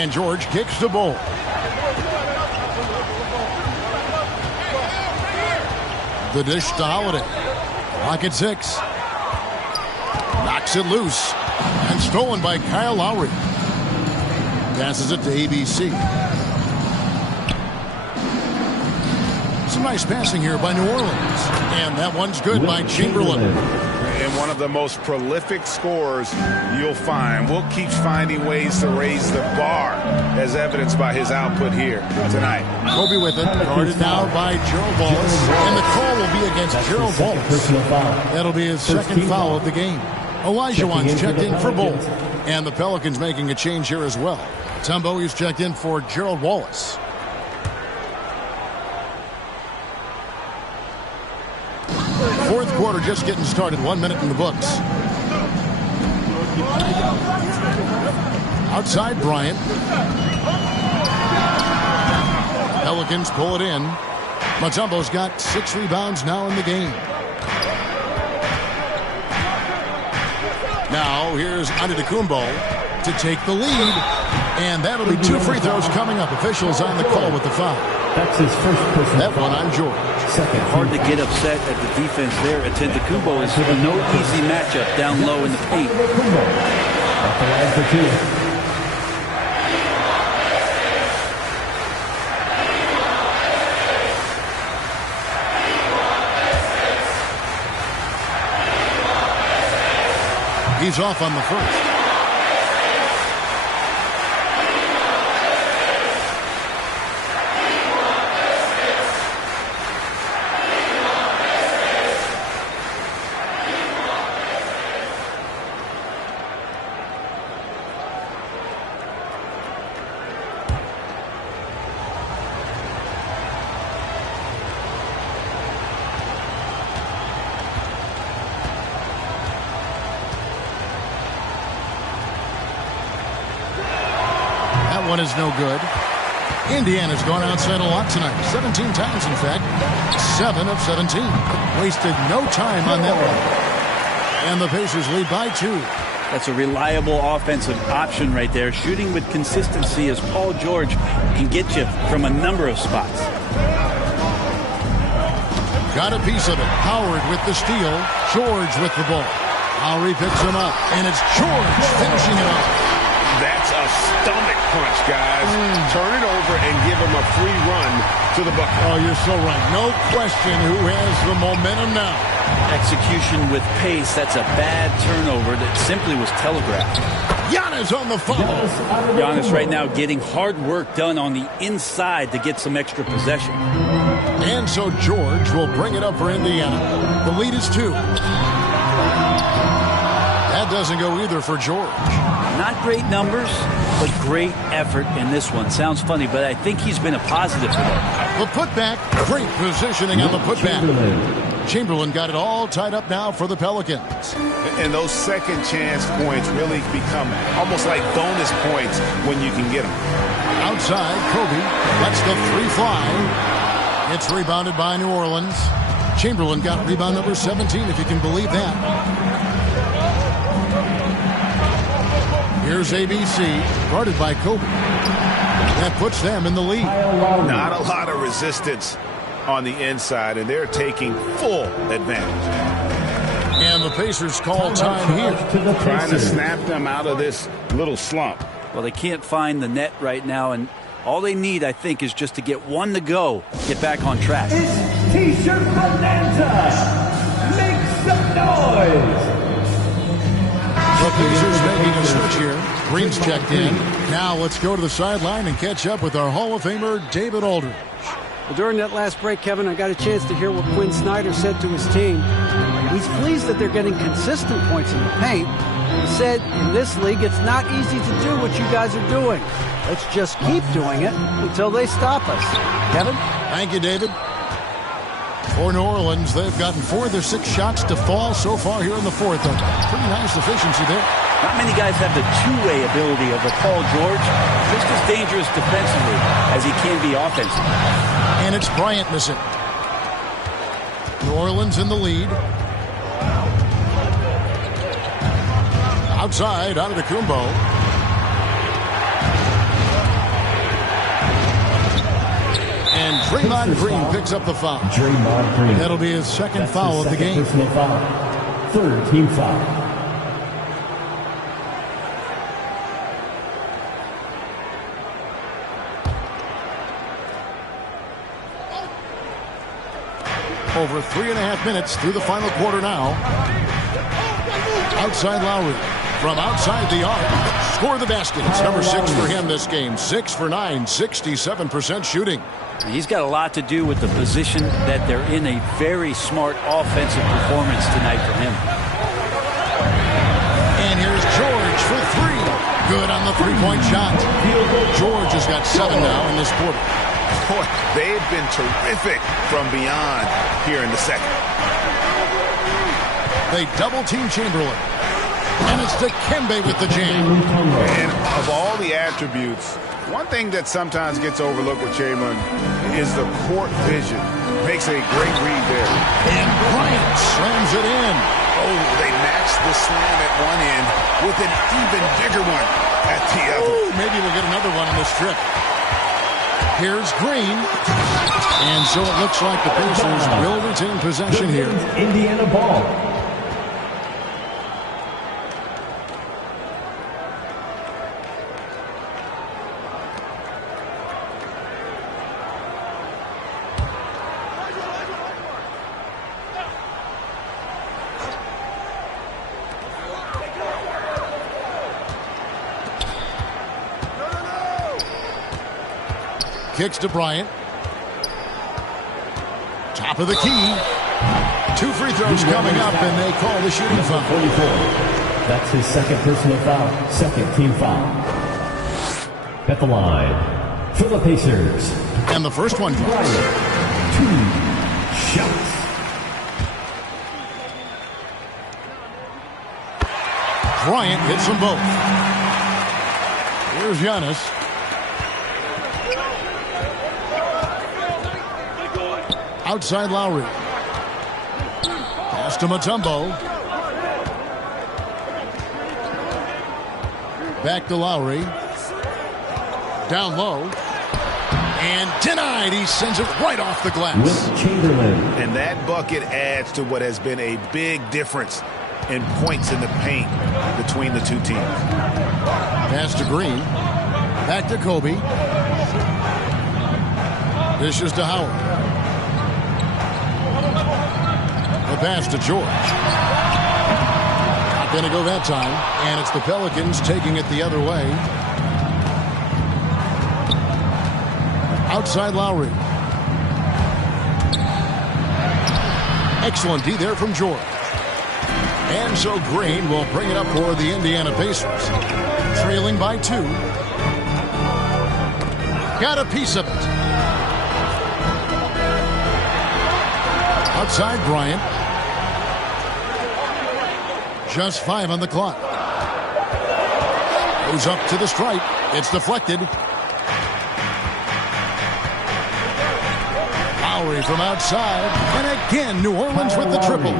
And George kicks the ball. The dish to Holiday. Clock at 6. Knocks it loose. And stolen by Kyle Lowry. Passes it to ABC. Some nice passing here by New Orleans. And that one's good by Chamberlain. And one of the most prolific scorers you'll find. Will keeps finding ways to raise the bar, as evidenced by his output here tonight. Kobe with it. Guarded now by Gerald Wallace. And the call will be against Gerald Wallace. That'll be his second foul of the game. Olajuwon's checked in for Bolt. And the Pelicans making a change here as well. Tumbo is checked in for Gerald Wallace. Fourth quarter just getting started. 1 minute in the books. Outside Bryant. Pelicans pull it in. Mutombo's got 6 rebounds now in the game. Now here's Antetokounmpo to take the lead. And that'll be 2 free throws coming up. Officials on the call with the foul. That's his first personal That one on George. Hard to get upset at the defense there. Antetokounmpo is no easy matchup down low in the paint. At the line for 2. He's off on the first. One is no good. Indiana's gone outside a lot tonight. 17 times, in fact. 7 of 17. Wasted no time on that one. And the Pacers lead by 2. That's a reliable offensive option right there. Shooting with consistency as Paul George can get you from a number of spots. Got a piece of it. Howard with the steal. George with the ball. Lowry picks him up. And it's George finishing it off. That's a stomach punch, guys. Turn it over and give him a free run to the bucket. Oh, you're so right. No question who has the momentum now. Execution with pace. That's a bad turnover that simply was telegraphed. Giannis on the follow. Giannis right now getting hard work done on the inside to get some extra possession. And so George will bring it up for Indiana. The lead is 2. That doesn't go either for George. Not great numbers, but great effort in this one. Sounds funny, but I think he's been a positive for them. The putback, great positioning on the putback. Chamberlain got it all tied up now for the Pelicans. And those second chance points really become almost like bonus points when you can get them. Outside, Kobe lets the 3 fly. It's rebounded by New Orleans. Chamberlain got rebound number 17, if you can believe that. Here's ABC, guarded by Kobe. That puts them in the lead. Not a lot of resistance on the inside, and they're taking full advantage. And the Pacers call time here. Trying to snap them out of this little slump. Well, they can't find the net right now, and all they need, I think, is just to get one to go, get back on track. It's T-shirt bonanza. Make some noise. The Pacers making a switch here. Green's checked in. Now let's go to the sideline and catch up with our Hall of Famer, David Aldridge. Well, during that last break, Kevin, I got a chance to hear what Quinn Snyder said to his team. He's pleased that they're getting consistent points in the paint. He said, in this league, it's not easy to do what you guys are doing. Let's just keep doing it until they stop us. Kevin? Thank you, David. For New Orleans, they've gotten 4 of their 6 shots to fall so far here in the fourth. Pretty nice efficiency there. Not many guys have the two-way ability of a Paul George. Just as dangerous defensively as he can be offensively. And it's Bryant missing. New Orleans in the lead. Outside, out of the Kumbo. And Draymond Green picks up the foul. Draymond Green. That'll be his second foul of the game. Personal foul. 3rd team foul. Over 3.5 minutes through the final quarter now. Outside Lowry. From outside the arc. Score the basket. It's number 6 for him this game. 6 for 9. 67% shooting. He's got a lot to do with the position that they're in. A very smart offensive performance tonight from him. And here's George for 3. Good on the 3-point shot. George has got 7 now in this quarter. Boy, they've been terrific from beyond here in the second. They double-team Chamberlain. And it's Dikembe with the jam. And of all the attributes, one thing that sometimes gets overlooked with Chamberlain is the court vision. Makes a great read there. And Bryant slams it in. Oh, they matched the slam at one end with an even bigger one at the other. Ooh, maybe we'll get another one on this trip. Here's Green. And so it looks like the Pacers will retain possession here. Indiana ball. Kicks to Bryant. Top of the key. 2 free throws coming up, and they call the shooting foul. 44. That's his second personal foul. 2nd team foul. At the line for the Pacers. And the first one drops. Bryant. 2 shots. Bryant hits them both. Here's Giannis. Outside Lowry. Pass to Mutombo. Back to Lowry. Down low. And denied. He sends it right off the glass. With Chamberlain. And that bucket adds to what has been a big difference in points in the paint between the two teams. Pass to Green. Back to Kobe. Dishes to Howard. The pass to George. Not going to go that time. And it's the Pelicans taking it the other way. Outside Lowry. Excellent D there from George. And so Green will bring it up for the Indiana Pacers. Trailing by 2. Got a piece of it. Outside Bryant. Just 5 on the clock. Goes up to the stripe. It's deflected. Lowry from outside. And again, New Orleans with the triple.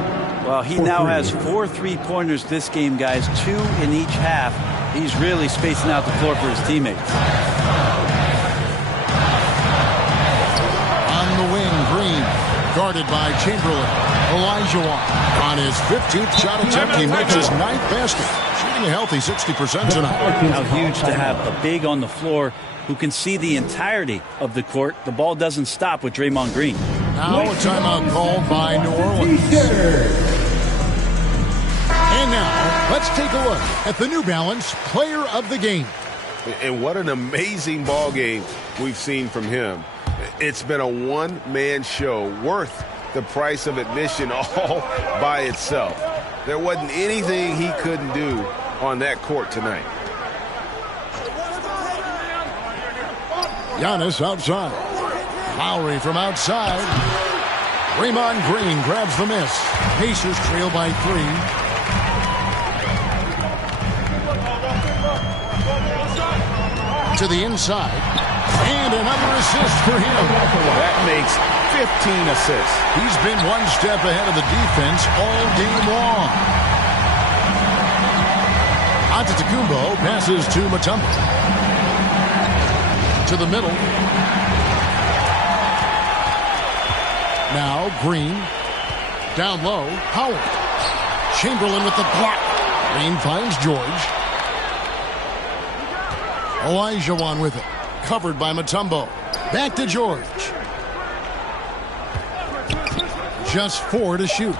Well, he now has 4 3-pointers this game, guys. 2 in each half. He's really spacing out the floor for his teammates. On the wing, Green. Guarded by Chamberlain. Olajuwon on his 15th shot attempt. He makes his 9th basket. Shooting a healthy 60% tonight. How huge to have a big on the floor who can see the entirety of the court. The ball doesn't stop with Draymond Green. Now a timeout called by New Orleans. And now, let's take a look at the New Balance Player of the Game. And what an amazing ball game we've seen from him. It's been a one-man show worth the price of admission all by itself. There wasn't anything he couldn't do on that court tonight. Giannis outside. Lowry from outside. Draymond Green grabs the miss. Pacers trail by 3. To the inside. And another assist for him. That makes 15 assists. He's been one step ahead of the defense all game long. Antetokounmpo passes to Mutombo. To the middle. Now Green. Down low. Howard. Chamberlain with the block. Green finds George. Olajuwon with it. Covered by Mutombo. Back to George. Just 4 to shoot.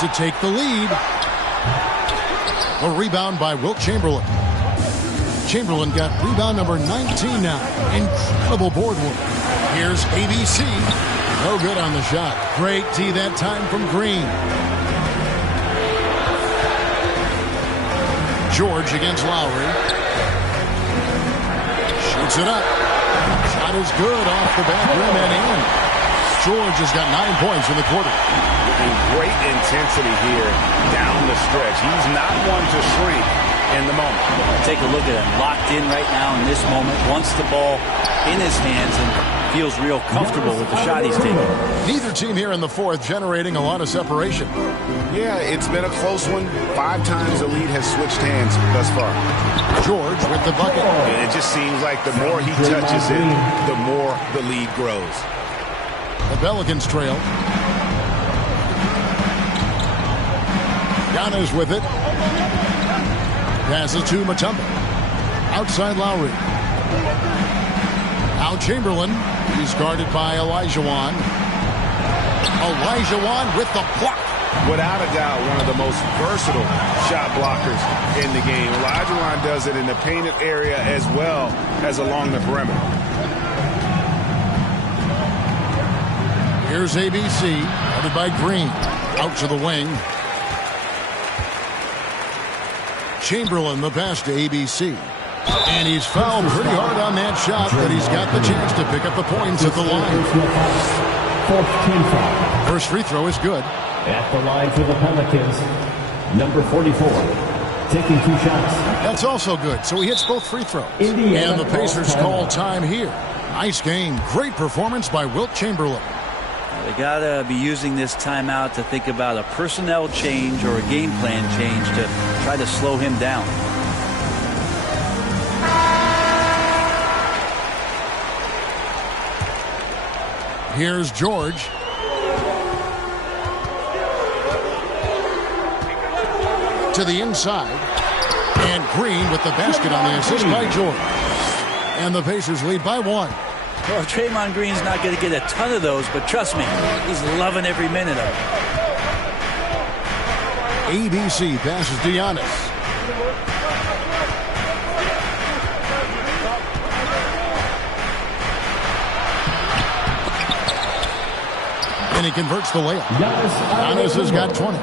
To take the lead. A rebound by Wilt Chamberlain. Chamberlain got rebound number 19 now. Incredible board work. Here's ABC. No good on the shot. Great tee that time from Green. George against Lowry. Shoots it up. Shot is good off the back rim and in. George has got 9 points in the quarter. And great intensity here down the stretch. He's not one to shrink in the moment. Take a look at him. Locked in right now in this moment. Wants the ball in his hands and feels real comfortable with the shot he's taking. Neither team here in the fourth generating a lot of separation. Yeah, it's been a close one. 5 times the lead has switched hands thus far. George with the bucket. And it just seems like the more he touches it, the more the lead grows. The Pelicans trail. Giannis with it. Passes to Mutombo. Outside Lowry. Now Chamberlain. He's guarded by Olajuwon. Olajuwon with the block. Without a doubt, one of the most versatile shot blockers in the game. Olajuwon does it in the painted area as well as along the perimeter. Here's ABC, headed by Green. Out to the wing. Chamberlain the pass to ABC. And he's fouled pretty hard on that shot, but he's got the chance to pick up the points at the line. First free throw is good. At the line for the Pelicans, number 44, taking 2 shots. That's also good, so he hits both free throws. And the Pacers call time here. Nice game. Great performance by Wilt Chamberlain. They got to be using this timeout to think about a personnel change or a game plan change to try to slow him down. Here's George. To the inside. And Green with the basket on the assist by George. And the Pacers lead by 1. Well, Draymond Green's not going to get a ton of those, but trust me, he's loving every minute of it. ABC passes to Giannis. And he converts the layup. Giannis has got 20.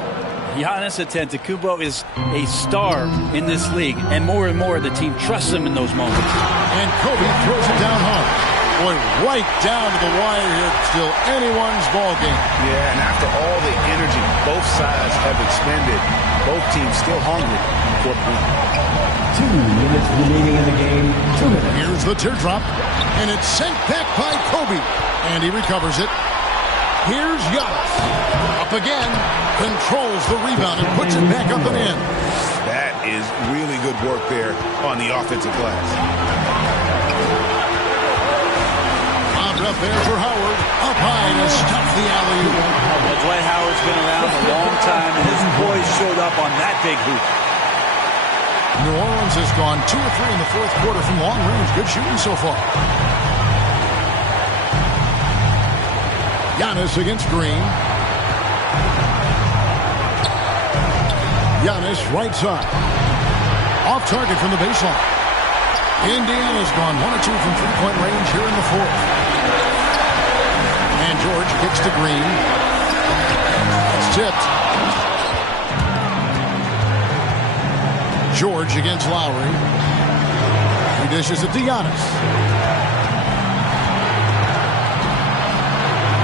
Giannis Antetokounmpo is a star in this league, and more the team trusts him in those moments. And Kobe throws it down hard. Boy, right down to the wire here. Still anyone's ball game. Yeah, and after all the energy both sides have expended, both teams still hungry for the win. 2 minutes remaining in the game. 2 minutes. Here's the teardrop, and it's sent back by Kobe. And he recovers it. Here's Giannis. Up again. Controls the rebound and puts it back up and in. That is really good work there on the offensive glass. Bobbed up there for Howard. Up high to stuff the alley-oop. Well, Dwight Howard's been around a long time, and his boys showed up on that big hoop. New Orleans has gone 2 or 3 in the fourth quarter from long range. Good shooting so far. Giannis against Green. Giannis right side. Off target from the baseline. Indiana's gone 1 of 2 from three-point range here in the fourth. And George kicks to Green. It's tipped. George against Lowry. He dishes it to Giannis.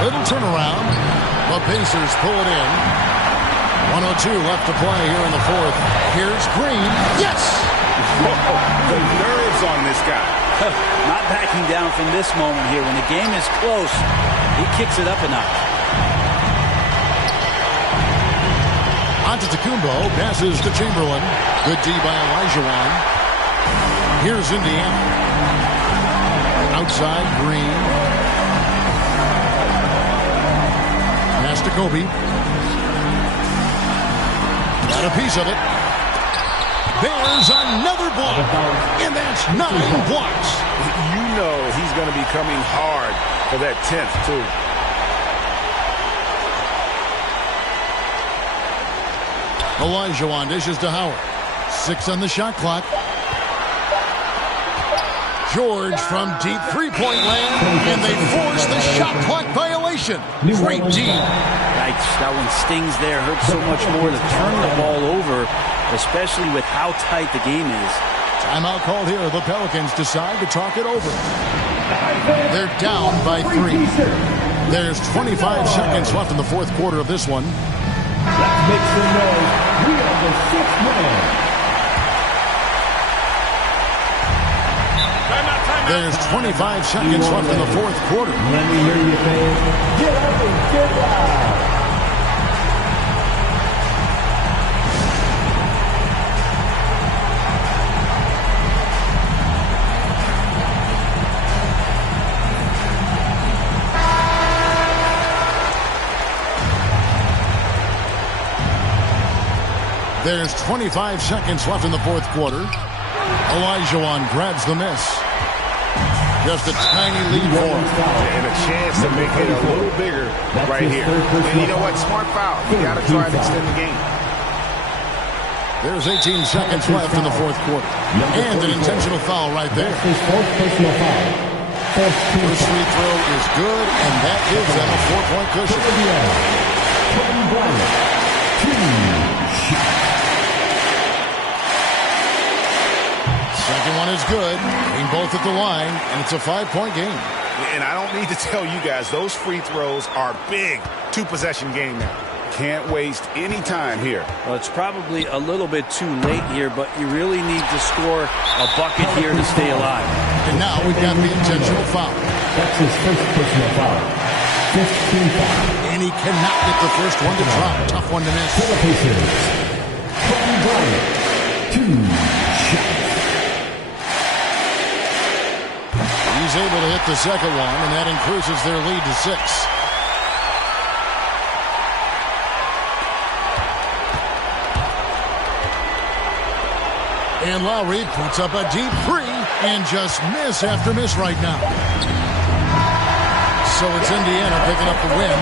Little turnaround. The Pacers pull it in. 1:02 left to play here in the fourth. Here's Green. Yes! The nerves on this guy. Not backing down from this moment here. When the game is close, he kicks it up a notch. Antetokounmpo passes to Chamberlain. Good D by Olajuwon. Here's Indiana. Outside, Green. Pass to Kobe. Got a piece of it. There's another block. And that's 9 blocks. You know he's going to be coming hard for that 10th, too. Olajuwon dishes to Howard. 6 on the shot clock. George from deep three-point land, and they force the shot clock violation. Great D. Yikes, that one stings there. Hurts so much more to turn the ball over, especially with how tight the game is. Timeout called here. The Pelicans decide to talk it over. They're down by 3. There's 25 seconds left in the fourth quarter of this one. Let's make some noise. We are the 6th man. There's 25 seconds left in the fourth quarter. Let me hear you, fans. Get up and get loud. There's 25 seconds left in the fourth quarter. Olajuwon grabs the miss. Just a tiny lead for him. And a chance to make it a little bigger right here. And you know what? Smart foul. You got to try to extend the game. There's 18 seconds left in the fourth quarter. And an intentional foul right there. First First free throw is good, and that gives them a 4-point cushion. Second one is good. Being both at the line, and it's a 5-point game. And I don't need to tell you guys, those free throws are big. 2-possession game now. Can't waste any time here. Well, it's probably a little bit too late here, but you really need to score a bucket here to stay alive. And now we've got the intentional foul. That's his first personal foul. 15 foul. And he cannot get the first one to drop. Tough one to miss. For the Pacers, Kobe Bryant, 2 shots. He's able to hit the second one, and that increases their lead to 6. And Lowry puts up a deep 3 and just miss after miss right now. So it's Indiana picking up the win.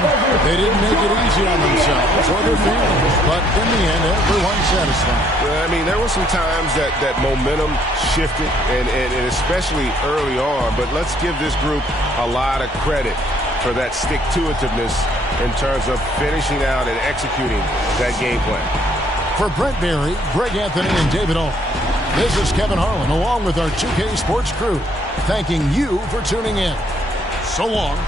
They didn't make it easy on themselves or their families, but in the end, everyone's satisfied. I mean, there were some times that momentum shifted, and especially early on, but let's give this group a lot of credit for that stick-to-itiveness in terms of finishing out and executing that game plan. For Brent Berry, Greg Anthony, and David Owen, this is Kevin Harlan along with our 2K Sports crew, thanking you for tuning in. So long.